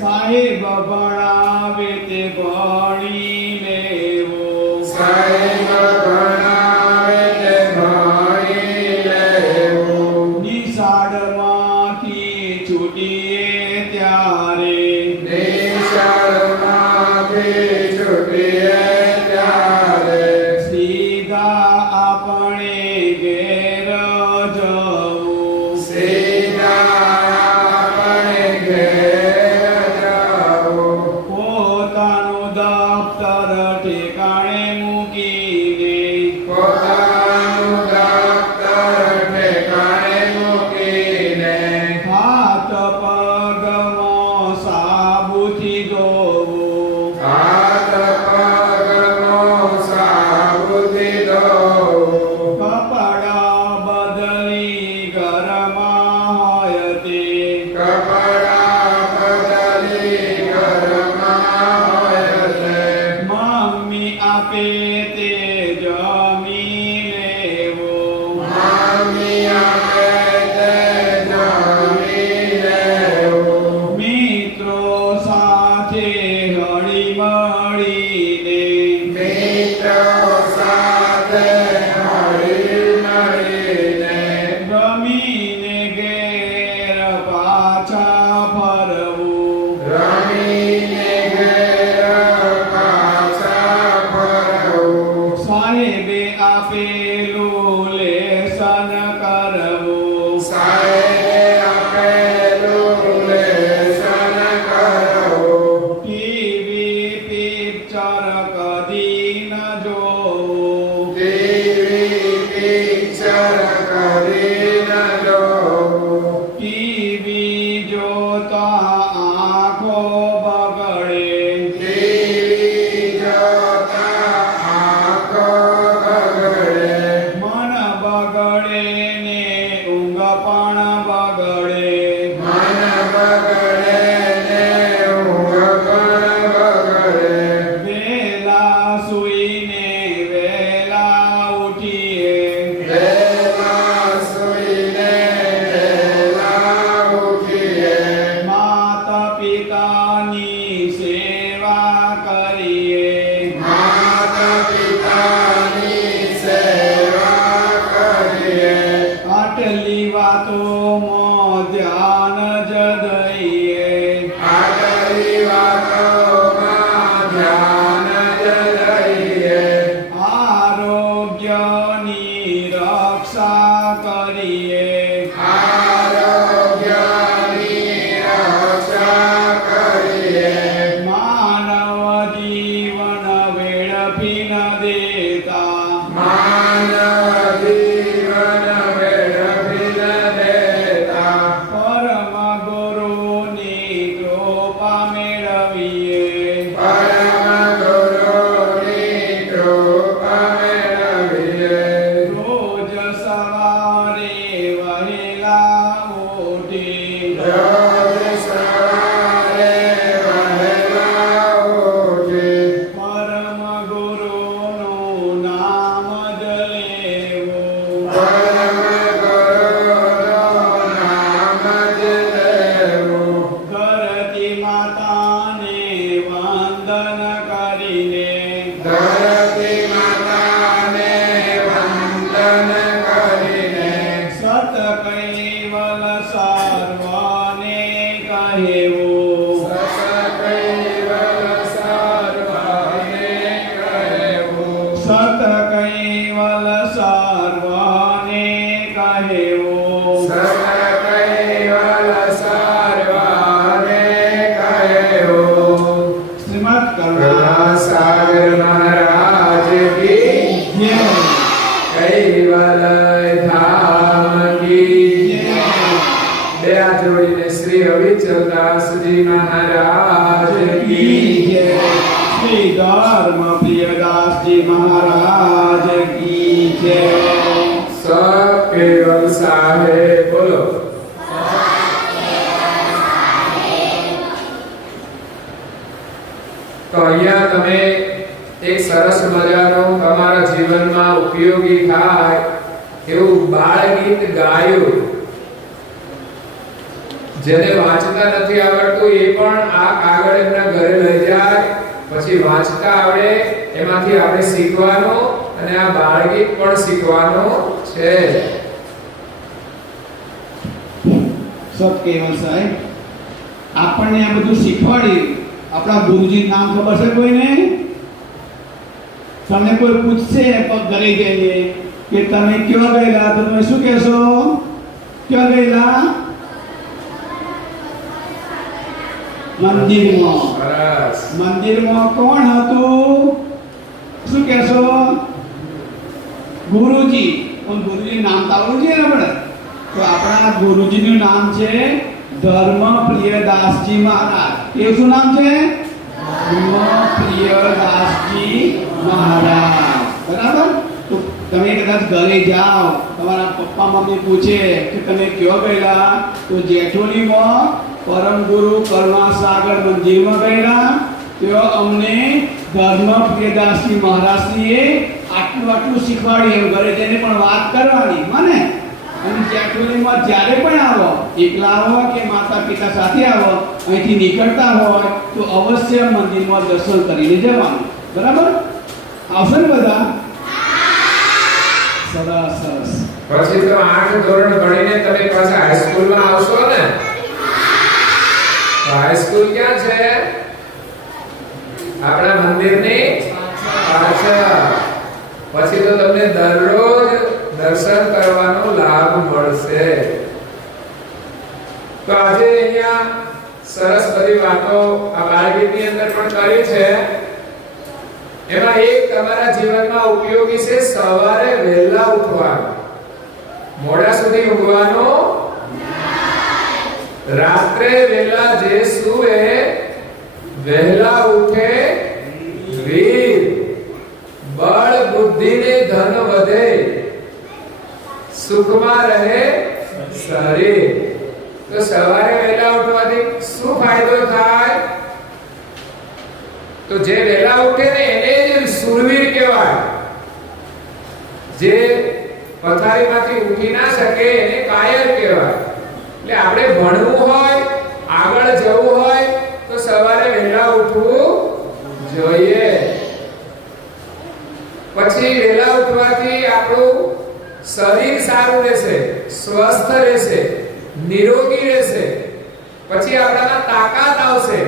સાહેબ ભણાવે તે ભણી લેવું સાહેબ ભણાવે તે ભણી લેવું નિશાળમાંથી છૂટીએ ત્યારે નિશાળમાંથી છૂટીએ ત્યારે સીધા આપણે ઘેર જવું સીધા આપણે ઘેર જાવું પોતાનું દફતર ઠેકાણે મૂકીને પોતાનું દફતર ઠેકાણે મૂકીને હાથ પગમાં સાબુથી ધોવું હાથ પગમાં સાબુથી ધોવું કપડાં બદલી ઘરમાં હોય તે કપડાં બદલી ઘરમાં હોય છે મમ્મી આપે તે જમી લેવું મમ્મી આપે તે જમી લેવું મિત્રો સાથે હળી મળીને મિત્રો સાથે હળી મળીને રમીને ઘેર પાછા ફરવું રમીને ઘેર પાછા ફરવું સાહેબે આપેલું લેસન કરવું સાહેબે આપેલું લેસન કરવું ટીવી પિક્ચર કદી ન જોવું ટીવી પિક્ચર કરી ન જોવું ટીવી જોતા આંખો બગડે ટીવી જોતા આંખો બગડે મન બગડે ને ઊંઘ પણ બગડે મન બગડે ને ઊંઘ પણ બગડે વેલા સૂઈને વેલા ઉઠીએ વેલા સૂઈને વેલા ઉઠીએ માતા પિતાની સેવા કરીએ માતા પિતાની સેવા કરીએ આટલી વાતોમાં ધ્યાન જ દઈએ આગળની વાતોમાં ધ્યાન જ દઈએ આરોગ્યની રક્ષા કરીએ આરોગ્યની રક્ષા કરીએ માનવ જીવન વેડફી ન દેતા માનવ જીવન વેડફી ન દેતા પરમ ગુરુની કૃપા મેળવીએ પરમ ગુરુની કૃપા મેળવીએ રોજ સવારે વહેલા ઉઠી રોજ સવારે વહેલા ઉઠી પરમ ગુરુનું નામ જ લેવું પરમ ગુરુનું નામ જ લેવું ધરતી માતાને વંદન કરીને ધરતી માતાને વંદન કરીને સત કૈવલ સર્વને કહેવું સકૈવલ સર્વને કહેવું સત કૈવલ સર્વને કહેવું સકૈવલ સર્વને કહેવું શ્રીમદ કરુણાસાગર મહારાજ કી જય કૈવલય ધામ કી બે હાથ જોડીને શ્રી અવિચલદાસજી મહારાજ કી જય શ્રી ધર્મ પ્રિયદાસજી મહારાજ કી જય સબ કેવલ સાહેબ બોલો તો અહીંયા તમે એક સરસ મજાનું તમારા જીવનમાં ઉપયોગી થાય એવું બાળ ગીત ગાયું. જેને વાંચતા નથી આવડતું એ પણ આ કાગળ એમના ઘરે લઈ જાય, પછી વાંચતા આવડે એમાંથી આપણે શીખવાનું અને આ બાળ ગીત પણ શીખવાનું છે. સત કહેવાય સાહેબ, આપણને આ બધું શીખવાડી. આપણા ગુરુજી નામ ખબર છે કોઈને? તમને કોઈ પૂછશે ઘરે જઈને કે તમે ક્યાં ગયેલા, તો તમે શું કહેશો? ક્યાં ગયેલા? મંદિરમાં. સરસ. મંદિરમાં કોણ હતું? શું કહેશો? ગુરુજી. પણ ગુરુજી નામ તો આવડવું જોઈએ ને આપણે. તો આપણા ગુરુજીનું નામ છે ધર્મપ્રિયદાસજી મહારાજ. એ શું નામ છે? ધર્મપ્રિયદાસજી મહારાજ. બરાબર? તો તમે કદાચ ઘરે જાઓ, તમારા પપ્પા મમ્મી પૂછે કે તમે ક્યાં ગયેલા, તો જેઠોલીમાં પરમ ગુરુ કરુણાસાગર મંદિરમાં ગયેલા. તેઓ અમને ધર્મપ્રિયદાસજી મહારાજજીએ આટલું શીખવાડ્યું. એમ ઘરે જઈને પણ વાત કરવાની મને. અને જેઠોલીમાં જ્યારે પણ આવો, એકલા આવો કે માતા પિતા સાથે આવો, અહીંથી નીકળતા હોય તો અવશ્ય મંદિરમાં દર્શન કરીને જવાનું. બરાબર? આવશે ને બધા? સરસ સરસ. પછી તો 8 ધોરણ ભણીને તમે પાછા હાઈસ્કૂલમાં આવશો ને? તો હાઈસ્કૂલ ક્યાં છે? આપણા મંદિરની પાછળ. પછી તો તમને દરરોજ દર્શન કરવાનો લાભ મળશે. તો આજે અહીંયા સરસ બધી વાતો આ બાળગીતની અંદર પણ કરી છે. એમાં એક તમારા જીવનમાં ઉપયોગી છે સવારે વહેલા ઉઠવાનું. મોડા સુધી ઊંઘવાનું. રાત્રે વહેલા જે સૂવે વહેલા ઉઠે વીર. બળ બુદ્ધિ ને ધન વધે, સુખમાં રહે શરીર. તો સવારે વહેલા ઉઠવાથી શું ફાયદો થાય? તો જે વહેલા ઉઠે ને એને જ શૂરવીર કહેવાય. જે પથારીમાંથી ઉઠી ના શકે એને કાયર કહેવાય. એટલે આપણે ભણવું હોય, આગળ જવું હોય તો સવારે વહેલા ઉઠવું જોઈએ. પછી વહેલા ઉઠવાથી આપણું શરીર સારું રહેશે, સ્વસ્થ રહેશે, નિરોગી રહેશે. પછી આપણામાં તાકાત આવશે.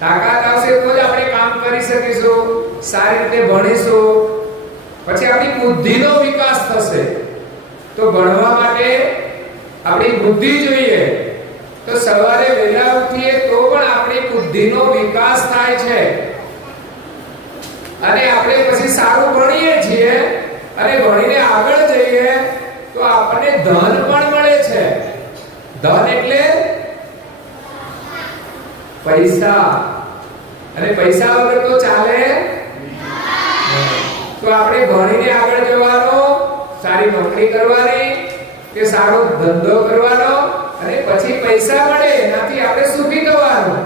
તાકાત આવશે તો જ આપણે કામ કરી શકીશું, સારી રીતે ભણીશું. પછી આપણી બુદ્ધિનો વિકાસ થશે. તો ભણવા માટે આપણી બુદ્ધિ જોઈએ. તો સવારે વહેલા ઉઠીએ તો પણ આપણી બુદ્ધિનો વિકાસ થાય છે. અને આપણે પછી સારું ભણીએ છીએ અને ભણીને આગળ જઈએ તો આપણને ધન પણ મળે છે. ધન એટલે પૈસા. અને પૈસા વગર તો ચાલે. તો આપણે ભણીને આગળ જવાનું, સારી નોકરી કરવાની કે સારો ધંધો કરવાનો અને પછી પૈસા મળે એનાથી આપણે સુખી થવાનું.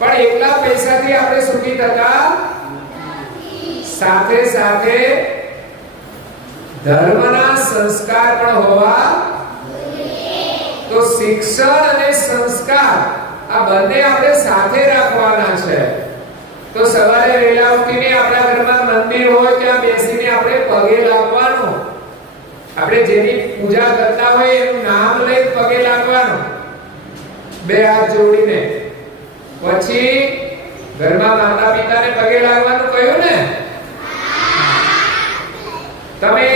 પણ એકલા પૈસાથી આપણે સુખી થતા સાથે સાથે ધર્મના સંસ્કાર પણ હોવા જોઈએ. તો શિક્ષણ અને સંસ્કાર આ બંને આપણે સાથે રાખવાના છે. તો સવારે વહેલા ઉઠીને આપણા ઘરમાં મંદિર હોય ત્યાં બેસીને આપણે પગે લાગવાનું. આપણે જેની પૂજા કરતા હોય એનું નામ લઈ પગે લાગવાનું, બે હાથ જોડીને. પછી ઘરમાં માતા પિતાને પગે લાગવાનું કહ્યું ને? તમે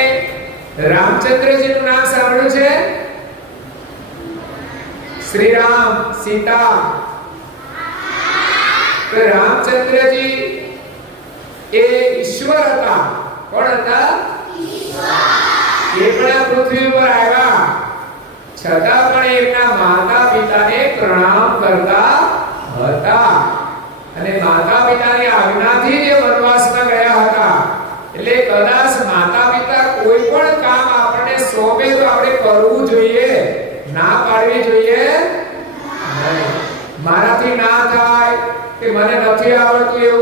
રામચંદ્રજીનું નામ સાંભળ્યું છે? શ્રી રામ, સીતા. તો રામચંદ્રજી એ ઈશ્વર હતા. કોણ હતા? ઈશ્વર. એ પણ પૃથ્વી પર આવ્યા, છતાં પણ એમના માતા પિતાને પ્રણામ કરતા હતા. અને માતા પિતાની આજ્ઞાથી જે વનવાસમાં ગયા હતા. એટલે કદાચ માતા પિતા કોઈ પણ કામ આપણને સોંપે તો આપણે કરવું જોઈએ, ના પાડવી જોઈએ નહીં. મારાથી ના થાય કે મને નથી આવડતું એવું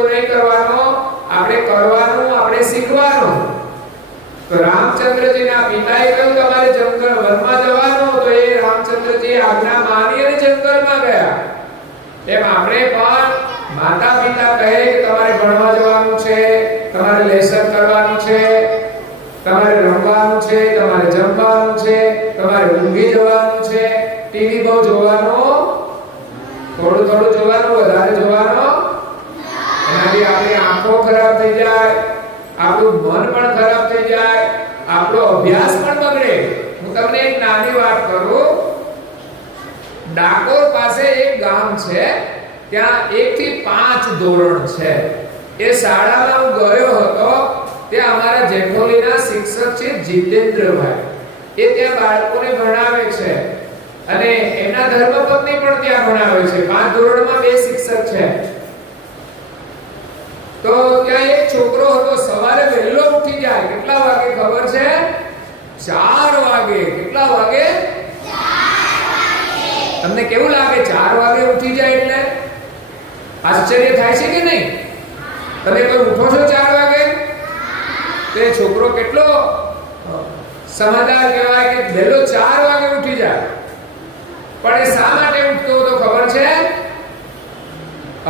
જંગલમાં ગયા. એમ આપણે પણ માતા પિતા કહે કે તમારે ભણવા જવાનું છે, તમારે લેસન કરવાનું છે, તમારે રમવાનું છે, તમારે જમવાનું છે, તમારે ઊંઘી જવાનું છે, ટીવી બહુ જોવાનું, થોડું થોડું જોવાનું, વધારે જોવાનું. એનાથી આપણી આંખો ખરાબ થઈ જાય, આપણું મન પણ ખરાબ થઈ જાય, આપણો અભ્યાસ પણ બગડે. હું તમને એક નાની વાત કરું. ડાકોર પાસે એક ગામ છે, ત્યાં 1 થી 5 ધોરણ છે. એ શાળામાં હું ગયો હતો. ત્યાં અમારા જેઠોલીના શિક્ષક છે જીતેન્દ્રભાઈ. એ ત્યાં બાળકોને ભણાવે છે અને એના ધર્મપત્ની પણ ત્યાં ભણાવે છે. 5 ધોરણમાં 2 શિક્ષક છે. તો ત્યાં એક છોકરો હતો, સવારે વહેલો ઉઠી જાય. કેટલા વાગે ખબર છે? 4 વાગે. કેટલા વાગે? 4 વાગે. તમને કેવું લાગે 4 વાગે ઉઠી જાય એટલે? આશ્ચર્ય થાય છે કે નહીં? તમે કોઈ ઉઠો છો 4 વાગે? તે છોકરો કેટલો સમજદાર કહેવાય કે વહેલો 4 વાગે ઉઠી જાય. પણ એ શા માટે ઉઠતો હતો ખબર છે?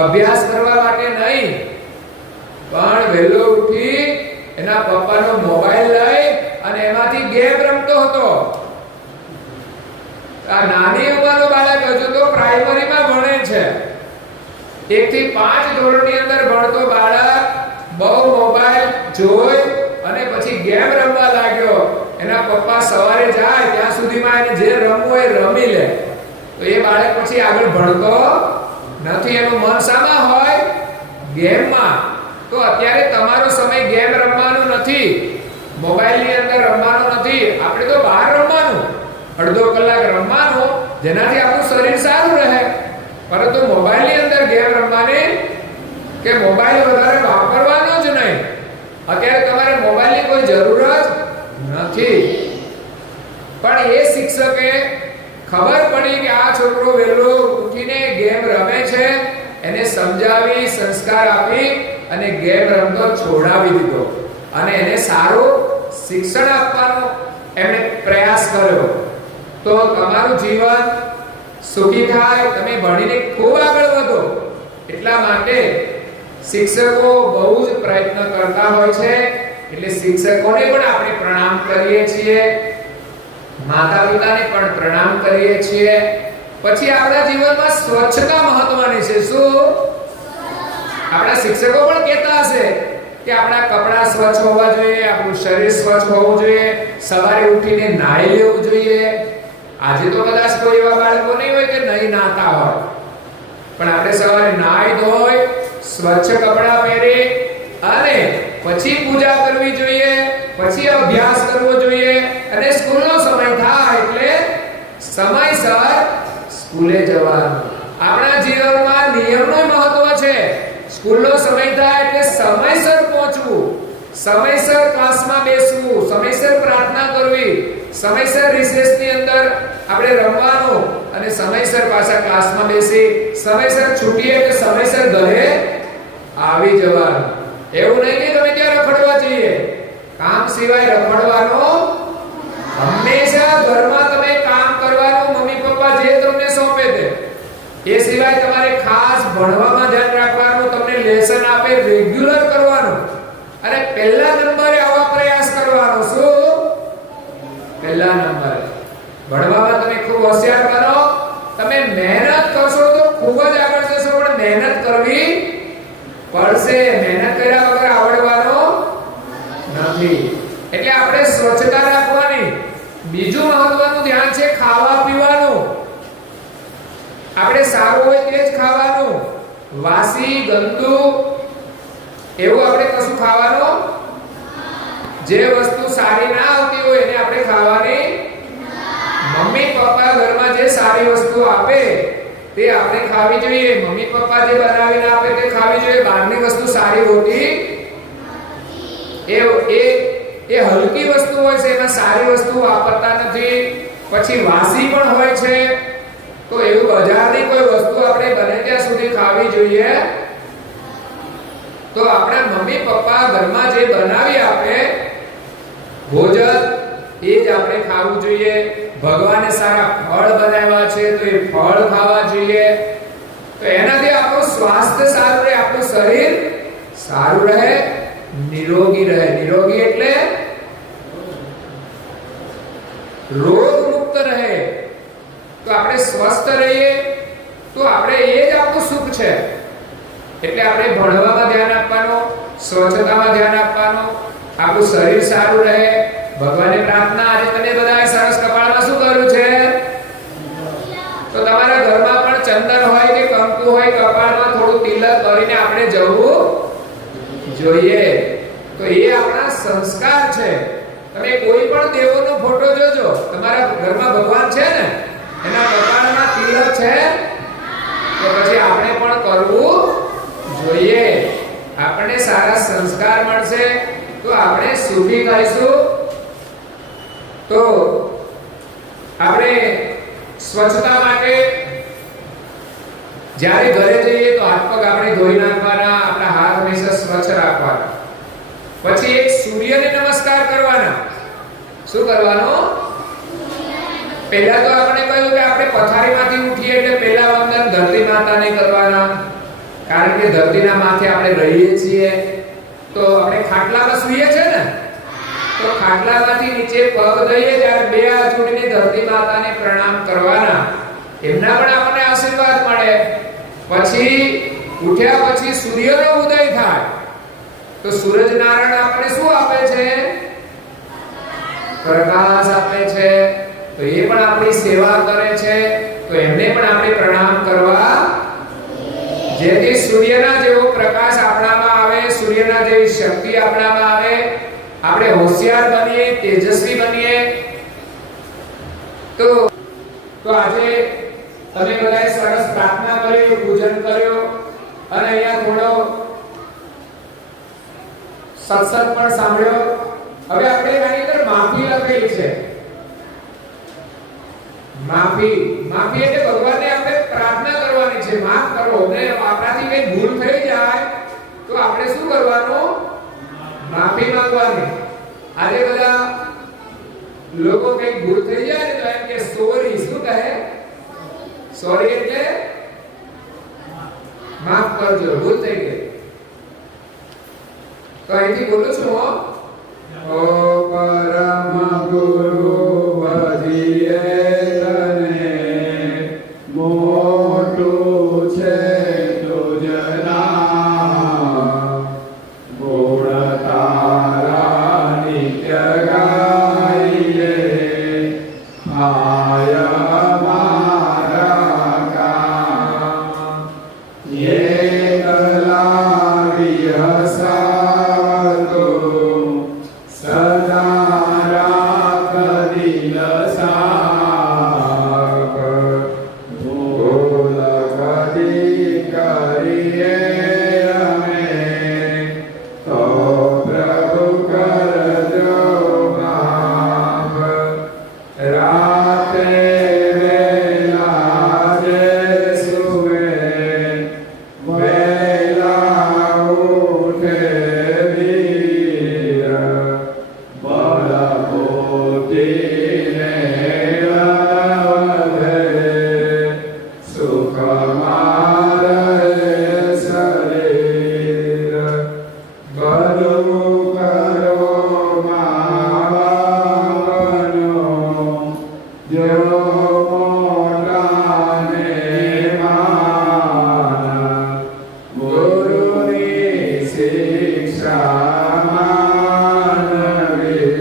અભ્યાસ કરવા માટે નહીં, પણ વહેલો ઉઠી એના પપ્પાનો મોબાઈલ લઈ અને એમાંથી ગેમ રમતો હતો. આ નાની ઉંમરનો બાળક હજુ તો પ્રાઇમરીમાં ભણે છે. 1 થી 5 ધોરણની અંદર ભણતો બાળક બહુ મોબાઈલ જોઈ અને પછી ગેમ રમવા લાગ્યો. એના પપ્પા સવારે જાય ત્યાં સુધીમાં એને જે રમવું હોય રમી લે. તો એ બાળક પછી આગળ ભણતો નથી. એનું મન શામાં હોય? ગેમમાં. તો અત્યારે તમારો સમય ગેમ રમવાનું નથી, મોબાઈલની અંદર રમવાનું નથી. આપણે તો બહાર રમવાનું, અડધો કલાક રમવાનું, જેનાથી આપણું શરીર સારું રહે. પરંતુ મોબાઈલની અંદર ગેમ રમવાની કે મોબાઈલ વધારે વાપરવાનો જ નહીં. અત્યારે તમારે મોબાઈલની કોઈ જરૂર જ નથી. પણ એ શિક્ષકે ખબર પડી કે આ છોકરો વહેલો ઉઠીને ગેમ રમે છે, એને સમજાવી, સંસ્કાર આપી અને ગેમ રમતો છોડાવી દીધો અને એને સારું શિક્ષણ આપવાનો એમણે પ્રયાસ કર્યો. તો તમારું જીવન સુખી થાય, તમે ભણીને ખૂબ આગળ વધો. એટલા માટે શિક્ષકો બહુ જ પ્રયત્ન કરતા હોય છે. એટલે શિક્ષકોને પણ આપણે પ્રણામ કરીએ છીએ, માતા પિતાને પણ પ્રણામ કરીએ છીએ. પછી આપણા જીવનમાં સ્વચ્છતા મહત્વની છે. શું? આપણા શિક્ષકો પણ કહેતા હશે કે આપણા કપડાં સ્વચ્છ હોવા જોઈએ, આપણું શરીર સ્વચ્છ હોવું જોઈએ, સવારે ઉઠીને નાહી લેવું જોઈએ. આજે તો કદાચ કોઈ એવા બાળકો નહીં હોય કે નહીં નાતા હોય, પણ આપણે સવારે નાહી ધોઈ સ્વચ્છ કપડાં પહેરી અને પછી પૂજા કરવી જોઈએ, પછી અભ્યાસ કરવો જોઈએ અને સ્કૂલનો સમય થાય એટલે સમયસર સ્કૂલે જવાનું. આપણા જીવનમાં નિયમનું મહત્વ છે. સ્કૂલનો સમય થાય એટલે સમયસર પહોંચવું, સમયસર ક્લાસમાં બેસવું, સમયસર પ્રાર્થના કરવી, સમયસર રિસેસની અંદર આપણે રમવાનું અને સમયસર પાછા ક્લાસમાં બેસી સમયસર છૂટીએ એટલે સમયસર ઘરે આવી જવાનું. એવું નહીં કે તમે ત્યાં રખડવા જઈએ. કામ સિવાય રખડવાનો હંમેશા ઘરમાં તમે કામ કરવાનું, મમ્મી પપ્પા જે તમને સોંપે તે. એ સિવાય તમારે ખાસ ભણવામાં ધ્યાન રાખવાનું, તમને લેસન આપે રેગ્યુલર કરવાનું અને પહેલા નંબરે આવવા પ્રયાસ કરવાનો. શું? પહેલા નંબરે. ભણવામાં તમે ખૂબ હોશિયાર બનો. તમે મહેનત કરશો તો ખૂબ જ આગળ જશો, પણ મહેનત કરવી પડશે. મહેનત કર્યા વગર આવડવાનો નથી. એટલે આપણે સ્વચ્છતા રાખવાની. બીજું મહત્વનું ધ્યાન છે ખાવા પીવાનું. આપણે સારું હોય તે જ ખાવાનું. વાસી ગંદુ એવું આપણે કશું ખાવાનું. જે વસ્તુ સારી ના આવતી હોય એને આપણે ખાવાની. મમ્મી પપ્પા ઘરમાં જે સારી વસ્તુ આપે તે આપણે ખાવી જોઈએ. મમ્મી પપ્પા જે બનાવીને આપે તે ખાવી જોઈએ. બહારની વસ્તુ સારી હોતી એ હલકી વસ્તુ હોય છે, એમાં સારી વસ્તુ વાપરતા નથી. પછી વાસી પણ હોય છે. તો એવું બજારની કોઈ વસ્તુ આપણે બને ત્યાં સુધી ખાવી જોઈએ. તો આપણા મમ્મી પપ્પા ઘરમાં જે બનાવી આપે ભોજન એ જ આપણે ખાવું જોઈએ. ભગવાને સારા ફળ બનાવ્યા છે તો એ ફળ ખાવા જોઈએ. તો એનાથી આપણું સ્વાસ્થ્ય સારું રહે, આપણું શરીર સારું રહે, નિરોગી રહે. નિરોગી એટલે રોગ મુક્ત રહે. તો આપણે સ્વસ્થ રહીએ તો આપણે એ જ આપણું સુખ છે. એટલે આપણે ભણવામાં ધ્યાન આપવાનું, સ્વચ્છતામાં ધ્યાન આપવાનું, આપણું શરીર સારું રહે. ભગવાનને પ્રાર્થના, આજે તમે બધાએ સરસ કપાળમાં શું કર્યું છે? તો તમારા ઘરમાં પણ ચંદન હોય કે કંકુ હોય, કપાળમાં થોડું તિલક કરીને આપણે જવું જોઈએ. તો એ આપણા સંસ્કાર છે. તમે કોઈ પણ દેવોનો ફોટો જોજો, તમારા ઘરમાં ભગવાન છે ને, એના કપાળમાં તિલક છે, તો પછી આપણે પણ કરવું જોઈએ. આપણને સારા સંસ્કાર મળશે તો આપણે સુખી થઈશું. તો આપણે સ્વચ્છતા માટે જ્યારે ઘરે જઈએ તો હાથ પગ આપણે ધોઈ નાખવાના, આપણા હાથ હંમેશા સ્વચ્છ રાખવાના. પછી એક સૂર્યને નમસ્કાર કરવાના. શું કરવાનું? પહેલા તો આપણે કહ્યું કે આપણે પથારીમાંથી ઉઠીએ એટલે પહેલા વંદન ધરતી માતાને કરવાના, કારણ કે ધરતીના માથે આપણે રહીએ છીએ. તો આપણે ખાટલામાં સૂઈએ છે ને, તો ખાટલામાંથી નીચે પગ દઈએ ત્યારે બે હાથ જોડીને ધરતી માતાને પ્રણામ કરવાના. એમના પણ આપણને આશીર્વાદ મળે. પછી ઉઠ્યા પછી સૂર્યનો ઉદય થાય તો સૂરજ નારાયણ આપણે શું આપે છે? પ્રકાશ આપે છે. તો એ પણ આપણી સેવા કરે છે, તો એમને પણ આપણે પ્રણામ કરવા, જેથી સૂર્યના જેવો પ્રકાશ આપણામાં આવે, સૂર્યના જેવી શક્તિ આપણામાં આવે, આપણે હોશિયાર બનીએ, તેજસ્વી બનીએ. તો આજે તમે બધાએ સરસ પ્રાર્થના કરી, પૂજન કર્યો અને અહીંયા થોડો સત્સંગ પણ સાંભળ્યો. હવે આપણે આની અંદર માફી લખેલી છે. માફી એટલે ભગવાનને આપણે પ્રાર્થના કરવાની છે, માફ કરો. અને આપણાથી કઈ ભૂલ થઈ જાય તો આપણે શું કરવાનું? માફી માંગવાની. આજે બધા લોકો કઈ ભૂલ થઈ જાય ને તો એમ કે સોરી. શું કહે? સોરી એટલે માફ કરજો, ભૂલ થઈ ગઈ. તો અહીંથી બોલું છું હો. ઓ પરમ ગુરુ ભજીએ તને, મોટું છે તુજના, ગુણ તારા નિત્ય ગાઈએ, આય મારા કામ. યે કલાવી હસાતો સદા રાખ દિલ સાક, ભૂલ કદી કરીએ અમે તો પ્રભુ કરજો માફ. રાતે વેલા જે સુવે, વેલા ઉઠે વીર, બળ બુદ્ધિને વધે, સુખ મારે શરીર. બધું કરો માવાનો, જો મોટાને માન. ગુરુની શિક્ષા માનવી,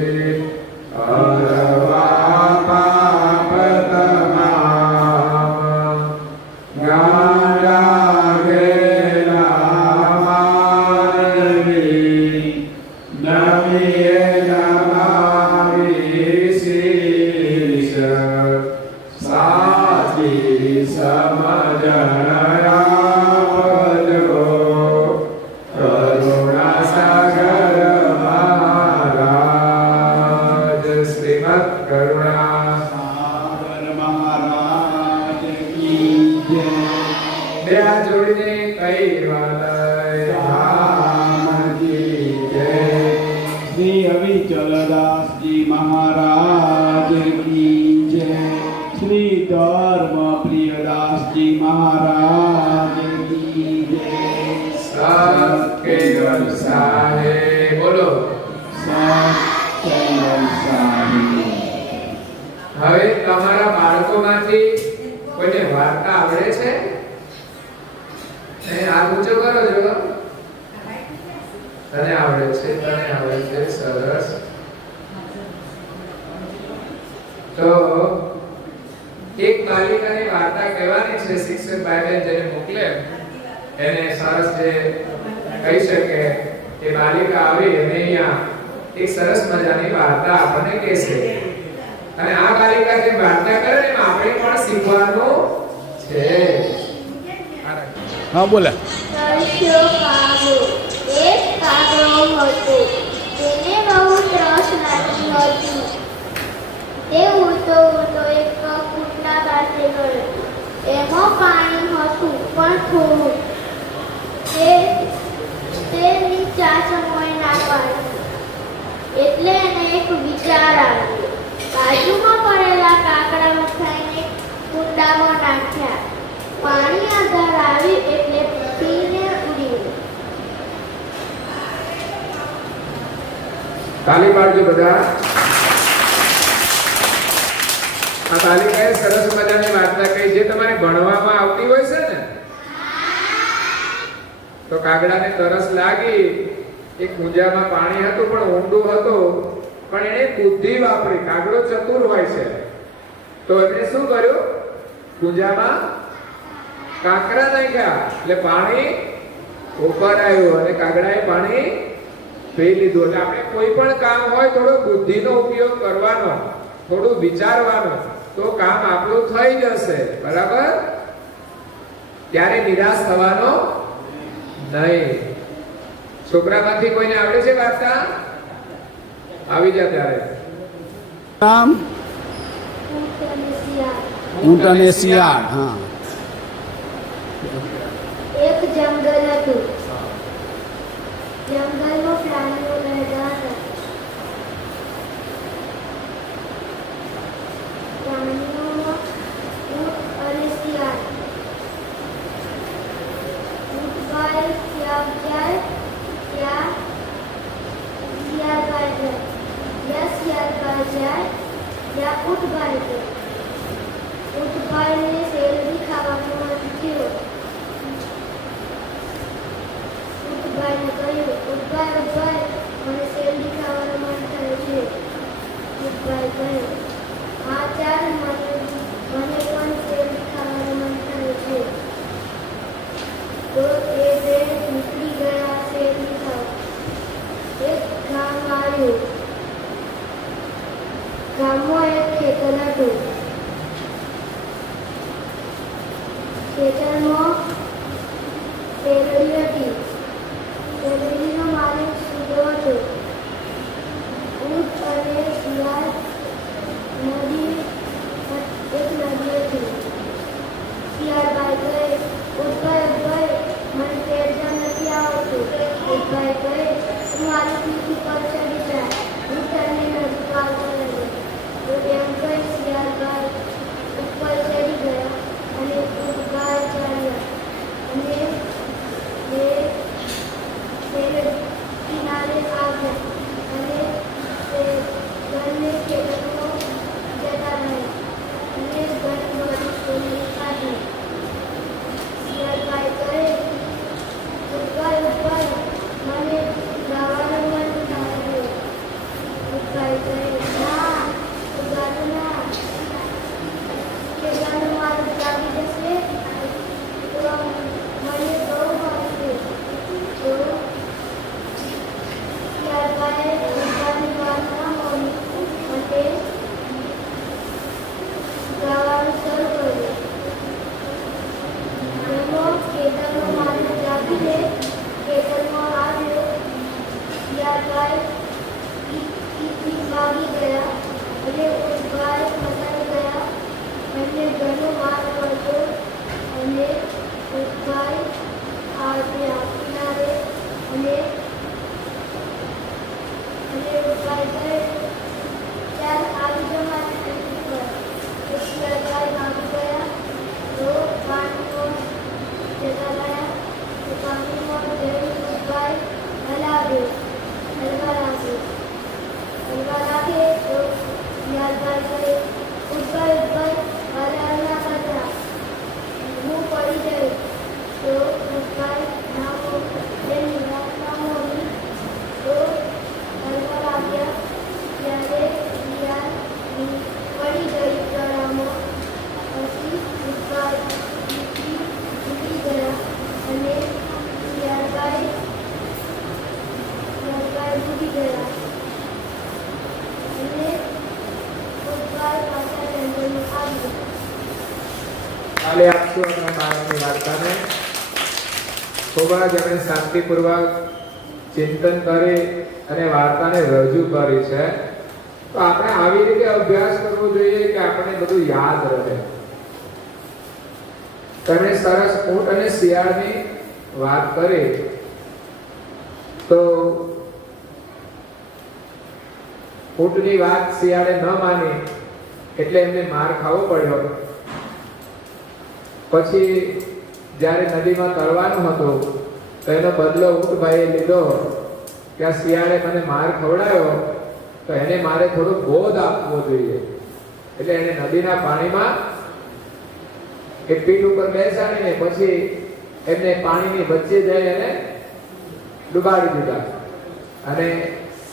અરવા પાપ તમામ. ગાંડા ગેલા માનવી, નમીએ નમાવી શીશ. સાચી સમજણ આપજો, કરુણા સાગર મહારાજ. શ્રીમદ કરુણા સાગર મહારાજ કી જય. બે હાથ જોડીને કઈ વાલય રામજી જય. શ્રી અવિચલદાસજી મહારાજ महाराज की जय। સત્કેવલ સાહેબ બોલો. સત્કેવલ સાહેબ. હવે તમારા બાળકોમાંથી કોઈને વાર્તા આવડે છે? હાથ ઊંચો કરો જો. તને આવડે છે, તને આવડે છે, સરસ. તો એક બાલિકાની વાર્તા કહેવાની છે. શિક્ષક ભાઈ જેને મોકલે એને સરસ જે કહી શકે એ બાલિકા આવી અને અહીંયા એક સરસ મજાની વાર્તા આપણને કહેશે. અને આ બાલિકા જે વાર્તા કરે ને એમાં આપણે પણ શીખવાનું છે. હા બોલે. તરસ્યો કાગડો. એક કાગડો હતો. તેને બહુ તરસ લાગી હતી. તે ઉડતો ઉડતો એક કૂતરા પાસે ગયો. એમાં પાણી હતું પણ થોડું. તેની ચાચમોએ ના પાડી. એટલે એને એક વિચાર આવ્યો. બાજુમાં પડેલા કાકડા ઉઠાઈને કુંડામાં નાખ્યા. પાણી આગળ આવ્યું એટલે પીને ઉડી ગયું. તાલી પાડજો બધા. આ બાલિકાએ સરસ મજાની વાર્તા કહી જે તમારે ભણવામાં આવતી હોય છે ને. તો કાગડાને તરસ લાગી. એક કુંજામાં પાણી હતું પણ ઊંડું હતું, પણ એણે બુદ્ધિ વાપરી. કાગડો ચતુર હોય છે. તો એમણે શું કર્યું? કુંજામાં કાંકરા નાખ્યા એટલે પાણી ઉપર આવ્યું અને કાગડાએ પાણી પી લીધું. એટલે આપણે કોઈ પણ કામ હોય થોડો બુદ્ધિનો ઉપયોગ કરવાનો, થોડું વિચારવાનું, તો કામ આપણું થઈ જશે. બરાબર? ત્યારે નિરાશ થવાનો નહીં. છોકરામાંથી કોઈને આવડે છે વાર્તા? આવી જા ત્યારે. નામ ઊંટ અને શિયાળ. હા. એક જંગલ હતું. જંગલમાં પ્રાણીઓ રહેતા હતા. પ્રાણીઓમાં ઊંટ અને શિયાળ. ઊંટભાઈ ત્યાં જાય ત્યાં શિયાળભાઈ જાય. જ્યાં શિયાળભાઈ જાય ત્યાં ઊંટભાઈ જાય. ઊંટભાઈને શેરડી ખાવાનું મન થયું. ઊંટભાઈને કહ્યું, ઊંટભાઈ મને શેરડી ખાવાનું મન થયું છે. ઊંટભાઈ કહ્યું, હા ચાલ, મને પણ શેરડી ખાવાનું મન થયું છે. તો એ બે નીકળી ગયા શેરડી ખાવા. એક ગામ આવ્યું. ગામમાં એક ખેતર હતું. ખેતરમાં શેરડી હતી. શેરડીનો માલિક સીધો હતો. ઊંટ અને શિયાળ નદી એક નદી હતી. શિયાળભાઈ કહે, ઊંટભાઈ મને તરતા નથી આવડતું. ઊંટભાઈ કહે, તું મારી પીઠ પર ચડી જા, હું તને નદી પાર કરાવીશ. તો એમ કહી શિયાળભાઈ ઉપર ચડી ગયા અને ઊંટભાઈ ચાલ્યા. અને તે કિનારે આવ્યા અને તે બંને ખેતરમાં જતા રહ્યા અને ઘણી બધી શેરડી ખાધી. શિયાળભાઈ કહે, ઊંટભાઈ મને ગાવાનું મન થાય છે. આપશું આપણા બાળકની વાર્તાને. ખૂબ જ આપણે શાંતિપૂર્વક ચિંતન કરી અને વાર્તાને રજૂ કરી છે. તો આપણે આવી રીતે અભ્યાસ કરવો જોઈએ કે આપણને બધું યાદ રહે. તમે સરસ ઊંટ અને શિયાળની વાત કરી તો ઊંટની વાત શિયાળે ન માની એટલે એમને માર ખાવો પડ્યો. પછી જ્યારે નદીમાં તરવાનું હતું તો એનો બદલો ઊંટભાઈએ લીધો કે આ શિયાળે મને માર ખવડાવ્યો તો એને મારે થોડો બોધ આપવો જોઈએ. એટલે એને નદીના પાણીમાં એ પીઠ ઉપર બેસાડીને પછી એમને પાણીની વચ્ચે જઈ અને ડુબાડી દીધા. અને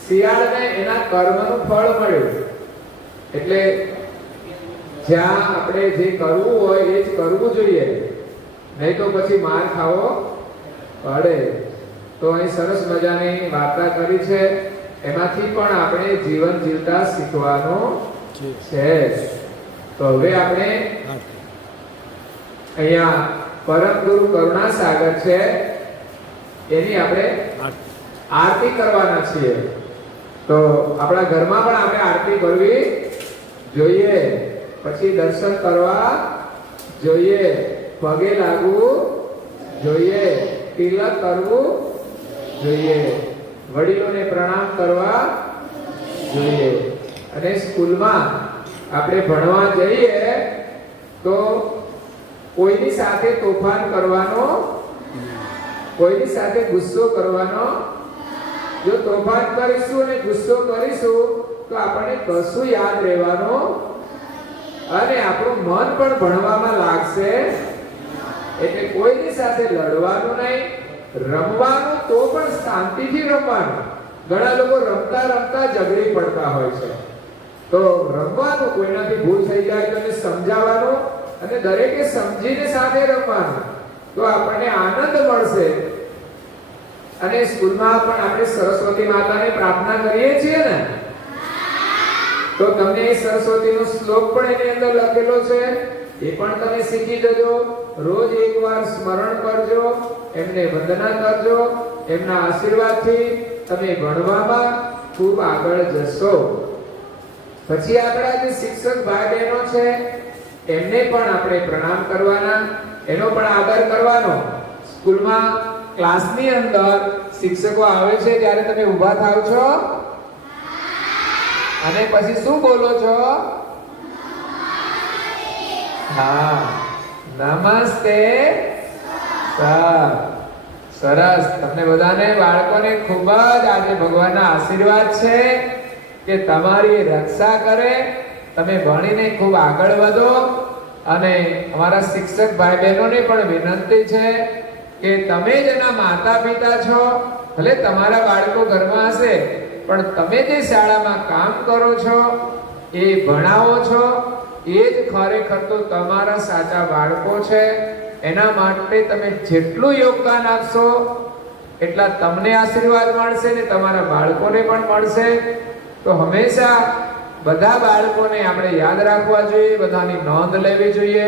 શિયાળને એના કર્મનું ફળ મળ્યું. એટલે જ્યાં આપણે જે કરવું હોય એ જ કરવું જોઈએ, નહીં તો પછી માર ખાવો પડે. તો અહીં સરસ મજાની વાર્તા કરી છે. એમાંથી પણ આપણે જીવન જીવતા શીખવાનું છે. તો હવે આપણે અહીંયા પરમ ગુરુ કરુણાસાગર છે એની આપણે આરતી કરવાના છીએ. તો આપણા ઘરમાં પણ આપણે આરતી કરવી જોઈએ, પછી દર્શન કરવા જોઈએ, પગે લાગવું જોઈએ, તિલક કરવું જોઈએ, વડીલોને પ્રણામ કરવા જોઈએ. અને સ્કૂલમાં આપણે ભણવા જઈએ તો કોઈની સાથે તોફાન કરવાનો, કોઈની સાથે ગુસ્સો કરવાનો. જો તોફાન કરીશું અને ગુસ્સો કરીશું તો આપણને કશું યાદ રહેવાનું અને આપણું મન પણ ભણવામાં લાગશે. એટલે કોઈની સાથે લડવાનું નહીં, રમવાનું તો પણ શાંતિથી રમવાનું. ઘણા લોકો રમતા રમતા ઝઘડી પડતા હોય છે. તો રમવાનું, કોઈનાથી ભૂલ થઈ જાય તો એને સમજાવવાનું અને દરેકે સમજીને સાથે રમવાનું. તો આપણને આનંદ મળશે. અને સ્કૂલમાં પણ આપણે સરસ્વતી માતાને પ્રાર્થના કરીએ છીએ ને, તો તમને એ સરસ્વતીનો શ્લોક પણ એની અંદર લખેલો છે, એ પણ તમે શીખી જજો. રોજ એકવાર સ્મરણ કરજો, એમને વંદના કરજો. એમના આશીર્વાદથી તમે ભણવામાં ખૂબ આગળ જશો. પછી આપણા જે શિક્ષક ભાઈ બહેનો છે એમને પણ આપણે પ્રણામ કરવાના, એનો પણ આદર કરવાનો. સ્કૂલમાં ક્લાસની અંદર શિક્ષકો આવે છે ત્યારે તમે ઊભા થાવ છો અને પછી શું બોલો છો? હા, નમસ્તે સર. સરસ. તમને બધાને બાળકોને ખૂબ જ આજે ભગવાનના આશીર્વાદ છે કે તમારી રક્ષા કરે, તમે ભણીને ખૂબ આગળ વધો. અને અમારા શિક્ષક ભાઈ બહેનોને પણ વિનંતી છે કે તમે જ એના માતા પિતા છો. ભલે તમારા બાળકો ઘરમાં હશે પણ તમે જે શાળામાં કામ કરો છો, એ ભણાવો છો, એ જ ખરેખર તો તમારા સાચા બાળકો છે. એના માટે તમે જેટલું યોગદાન આપશો એટલા તમને આશીર્વાદ મળશે ને તમારા બાળકોને પણ મળશે. તો હંમેશા બધા બાળકોને આપણે યાદ રાખવા જોઈએ, બધાની નોંધ લેવી જોઈએ.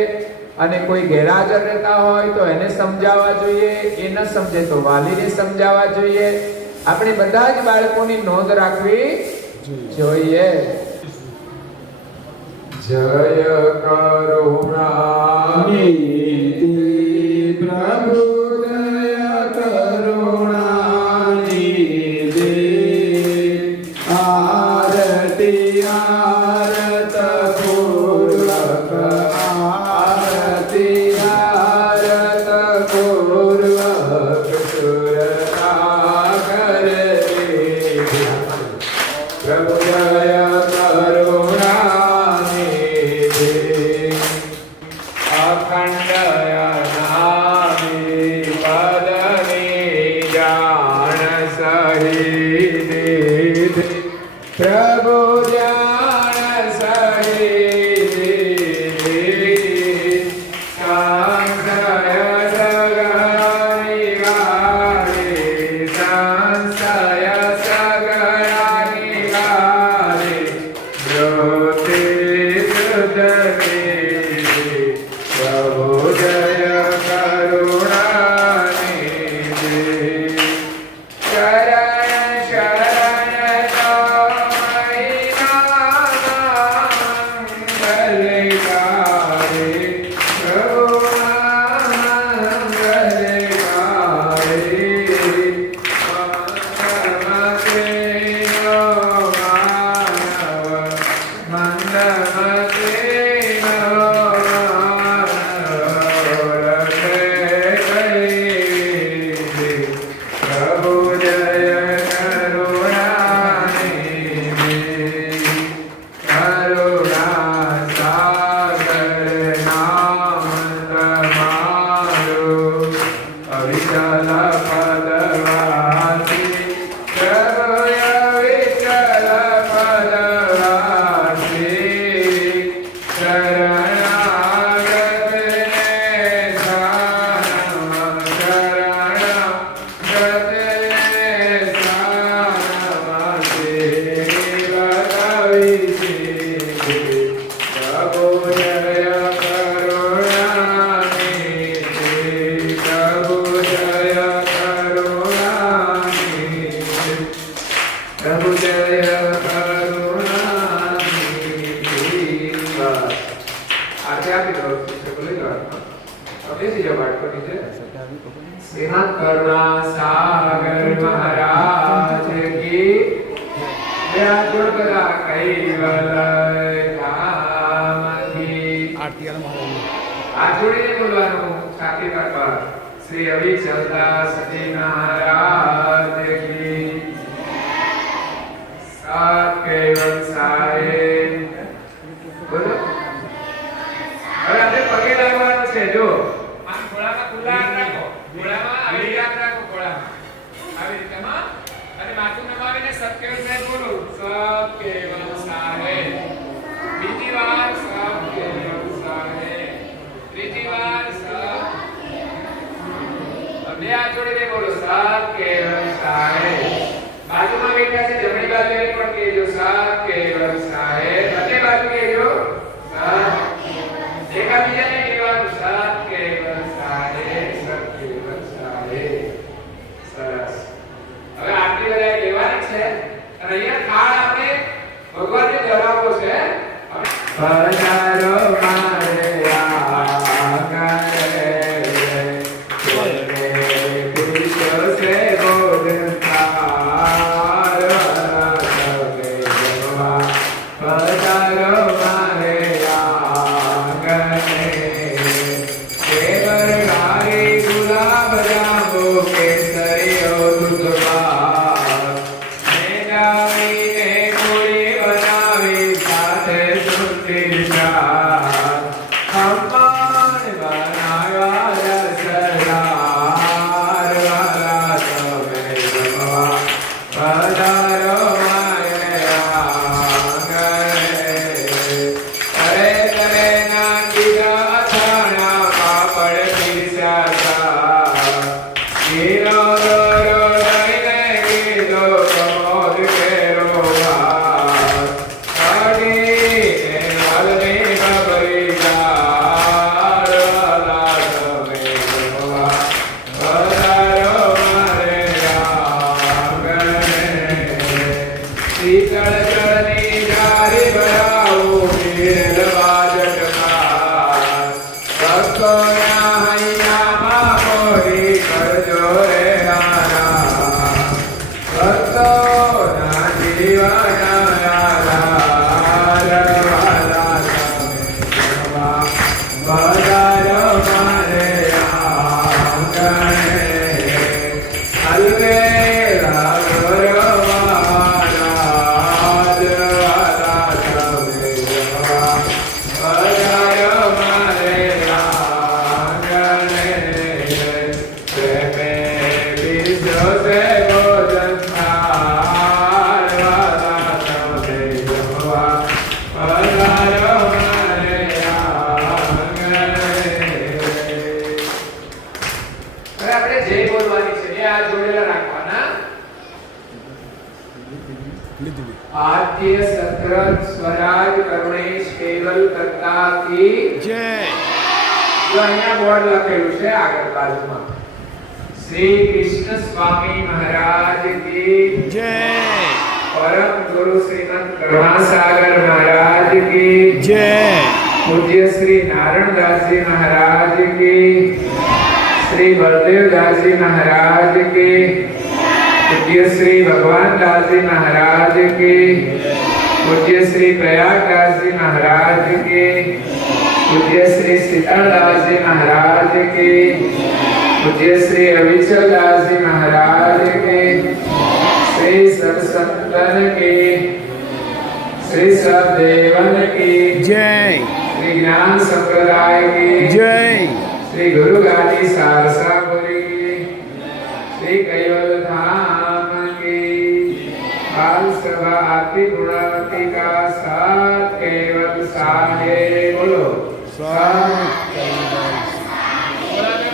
અને કોઈ ગેરહાજર રહેતા હોય તો એને સમજાવવા જોઈએ, એ ન સમજે તો વાલીને સમજાવવા જોઈએ. આપણે બધા જ બાળકોની નોંધ રાખવી જોઈએ. જય કરુણાનિધિ પ્રભુ, જય કરુણાનિધિ. આરતી આરત પૂર્વક, આરતી આરત પૂર્વક સુરતા કરે. પ્રભુ જય કરુણાનિધિ. અખંડ અનાદિ પદની જાણ સહિત, પ્રભુ જાણ સહિત. સંશય જગત છે શ્રીમદ કરુણા સાગર મહારાજ કી વ્યાકુળ કલા કૈવલ ધામથી આરતી આલ મહારાજ આ જોડીને બોલવાનું સાથે કરવા શ્રી અવિચલદાસજી મહારાજ કી સાત કૈવલ સાહેબ બોલો. હવે આપણે પગે લાગવાનું છે. જો આમ ગોળામાં ખુલ્લા હાથ રાખો, ગોળામાં આવી રીતે હાથ રાખો, ગોળામાં આવી રીતે માં અને માથું નમાવીને સત્કેવલ સાહેબ બોલો સત્કેવલ સાહેબ. બીજી વાર સત્કેવલ સાહેબ, ત્રીજી વાર બે હાથ જોડીને બોલો સત્કેવલ સાહેબ. બાજુમાં બેઠા છે જમણી બાજુ એક પણ કહેજો સત્કેવલ સાહેબ. બંને બાજુ કહેજો એકાબીજાને કહેવાનું સત્કેવલ સાહેબ, સત્કેવલ સાહેબ. સરસ. હવે આટલી બધા કહેવાની છે અને અહીંયા થાળ આપણે ભગવાનને ધરાવવો છે. પધારો મારે આંગણે પૂછો છે ભોજન થાળ પધારો મારે આંગણે કેવર ગારી ગુલાબ જાંબુ કેસરીઓ દૂધપાક મેદાવીને પૂરી બનાવી સાથે સુંદર ચાર ખમણ બનાવ્યા રસદાર વાલા તમે જમવા પધારો મારે આંગણે. કરે કરે નાખીયા અથાણા પાપડ પીરસ્યા હીરો રોરો દઈને કીધો કમોદ કેરો ભાત કાઢીને હલની બબરી ચાર વાલા તમે જમવા પધારો મારે આંગણે. શીતળ જળની જારી ભરાવું પીરલવા જટકાર ભક્તોના હૈયામાં મોરી કરજો રે નાના ભક્તોના જીવના આધાર વાલા તમે જમવા પધારો મારે આંગણે. હલવેલા ગોરવાના વાલા તમે જમવા પધારો મારે આંગણે. પ્રેમે બીજો છે ભોજન થાળ વાલા તમે જમવા પધારો મારે આંગણે. હવે આપણે જય બોલવાની છે. એ આ જોડેલા રાખવાના. લીધી આદ્ય સત્રત સ્વરાજ કરુણેશ કેવલ કરતા કી જય જો અહીંયા બોર્ડ લખેલું છે આગળ બાજુમાં શ્રી કૃષ્ણ સ્વામી મહારાજ કી જય પરમ ગુરુ શ્રીમદ કરુણાસાગર મહારાજ કી જય પૂજ્ય શ્રી નારાયણદાસજી મહારાજ કી શ્રી બલદેવદાસજી મહારાજ કી पूज्य श्री भगवान दास जी महाराज की पूज्य श्री प्रयागदास जी महाराज की पूज्य श्री सीतादास जी महाराज की पूज्य श्री अविचल दास जी महाराज की श्री सत्संतन की श्री सदेवन की जय श्री ज्ञान संप्रदाय की जय श्री गुरु गादी सारसा पुरी की श्री कैवल धाम की बाल सभा आरती गुणावती का साथ केवल साहेब बोलो साथ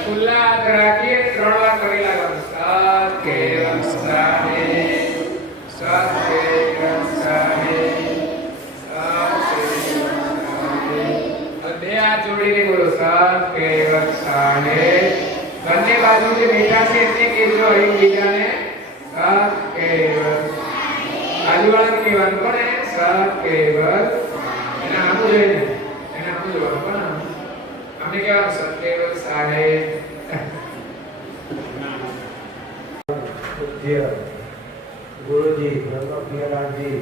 खुला हाथ રાખીએ ત્રણ વાર કરી લાગવાનું સાથ કેવલ સાહેબ સાથ કેવલ સાહેબ સાથ કેવલ સાહેબ. બે હાથ જોડીને બોલો સાથ કેવલ સાહેબ. બંને બાજુ જે બેઠા છે એમને કહેજો એકબીજાને સાથ કેવલ. બાજુવાળાને કહેવાનું પણ સાથ કેવલ. એના આમ જોઈને એના આમ જોવાનું પણ આમને કહેવાનું સત કેવલ સાહેબ. પૂજ્ય ગુરુજી બ્રહ્મપ્રિયલાલજી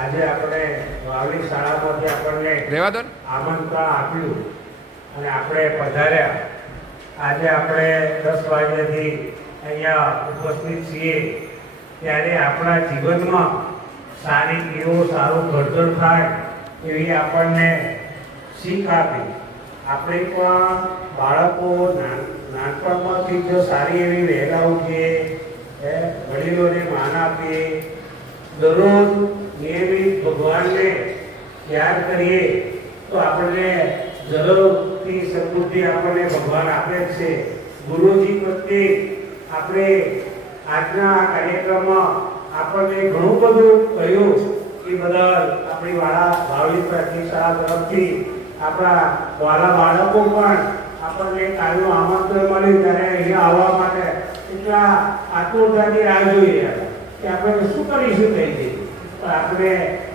આજે આપણે વાવલી શાળામાંથી આપણને રહેવા દો ને. આમંત્રણ આપ્યું અને આપણે પધાર્યા. આજે આપણે 10 વાગ્યાથી અહીંયા ઉપસ્થિત છીએ ત્યારે આપણા જીવનમાં સારી ટેવો સારું ઘડતર થાય એવી આપણને શીખ આપી. આપણે પણ બાળકો નાનપણમાંથી જો સારી એવી વહેલા ઉઠીએ, વડીલોને માન આપીએ, દરરોજ નિયમિત ભગવાનને યાદ કરીએ તો આપણને જરૂરથી સદબુદ્ધિ આપણને ભગવાન આપે જ છે. ગુરુજી પ્રત્યે આપણે આજના આ કાર્યક્રમમાં આપણને ઘણું બધું કહ્યું એ બદલ આપણી વાવલી પ્રાથમિક શાળા તરફથી આપણા વાલા બાળકો પણ આપણને કાલનું આમંત્રણ મળ્યું ત્યારે અહીંયા આવવા માટે એટલા આતુરતાથી રાહ જોઈ રહ્યા કે આપણે શું કરીશું થઈ જઈએ. આપણે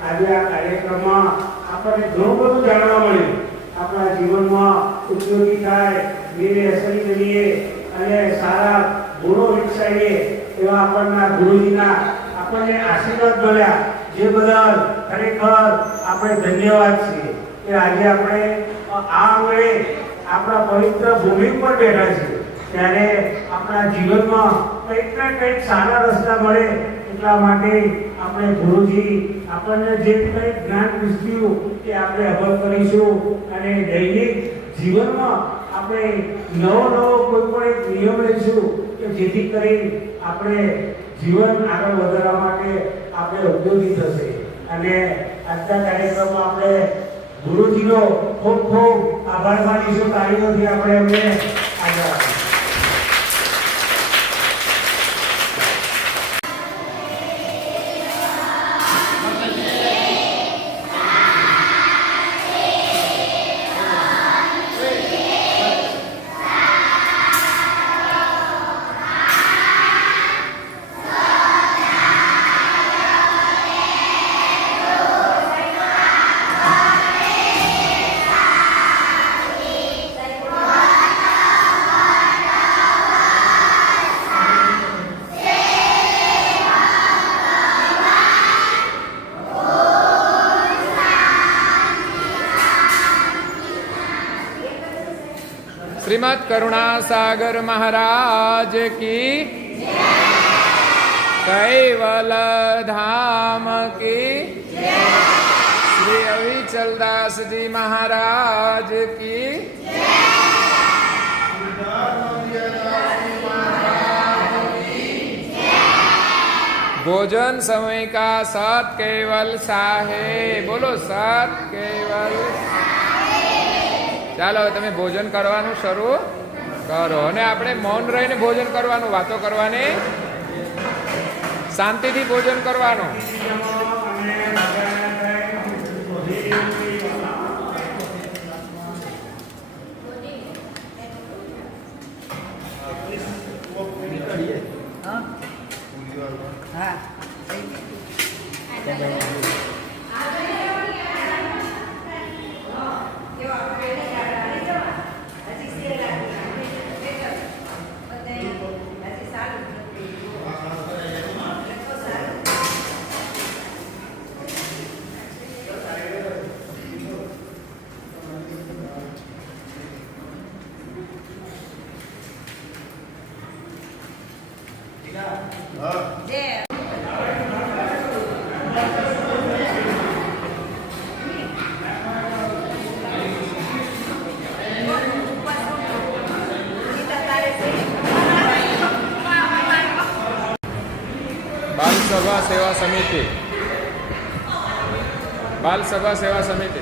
આજે આ કાર્યક્રમમાં આપણને ઘણું બધું જાણવા મળ્યું. આપણા જીવનમાં ઉપયોગી થાય એને અસર કરીએ અને સારા ગુણો વિકસાવીએ એવા આપણના ગુરુજીના આપણને આશીર્વાદ મળ્યા જે બદલ ખરેખર આપણે ધન્યવાદ છીએ કે આજે આપણે આ આંગણે આપણા પવિત્ર ભૂમિ પર બેઠા છીએ ત્યારે આપણા જીવનમાં કંઈક ને કંઈક સારા રસ્તા મળે એટલા માટે આપણે ગુરુજી આપણને જે કંઈ જ્ઞાન પૂછ્યું તે આપણે અમલ કરીશું અને દૈનિક જીવનમાં આપણે નવો કોઈ પણ એક નિયમ લઈશું કે જેથી કરી આપણે જીવન આગળ વધારવા માટે આપણે ઉપયોગી થશે. અને આજના કાર્યક્રમમાં આપણે ગુરુજીનો ખૂબ ખૂબ આભાર માનીશું. તાળીઓથી આપણે એમને આગળ આપીશું. श्रीमद करुणा सागर महाराज की कैवल धाम की श्री अविचलदास जी महाराज की भोजन समय का सत केवल साहेब. बोलो सत केवल. ચાલો તમે ભોજન કરવાનું શરૂ કરો અને આપણે મૌન રહીને ભોજન કરવાનું, વાતો કરવાની, શાંતિથી ભોજન કરવાનું. बाल सभा सेवा समिति, बाल सभा सेवा समिति.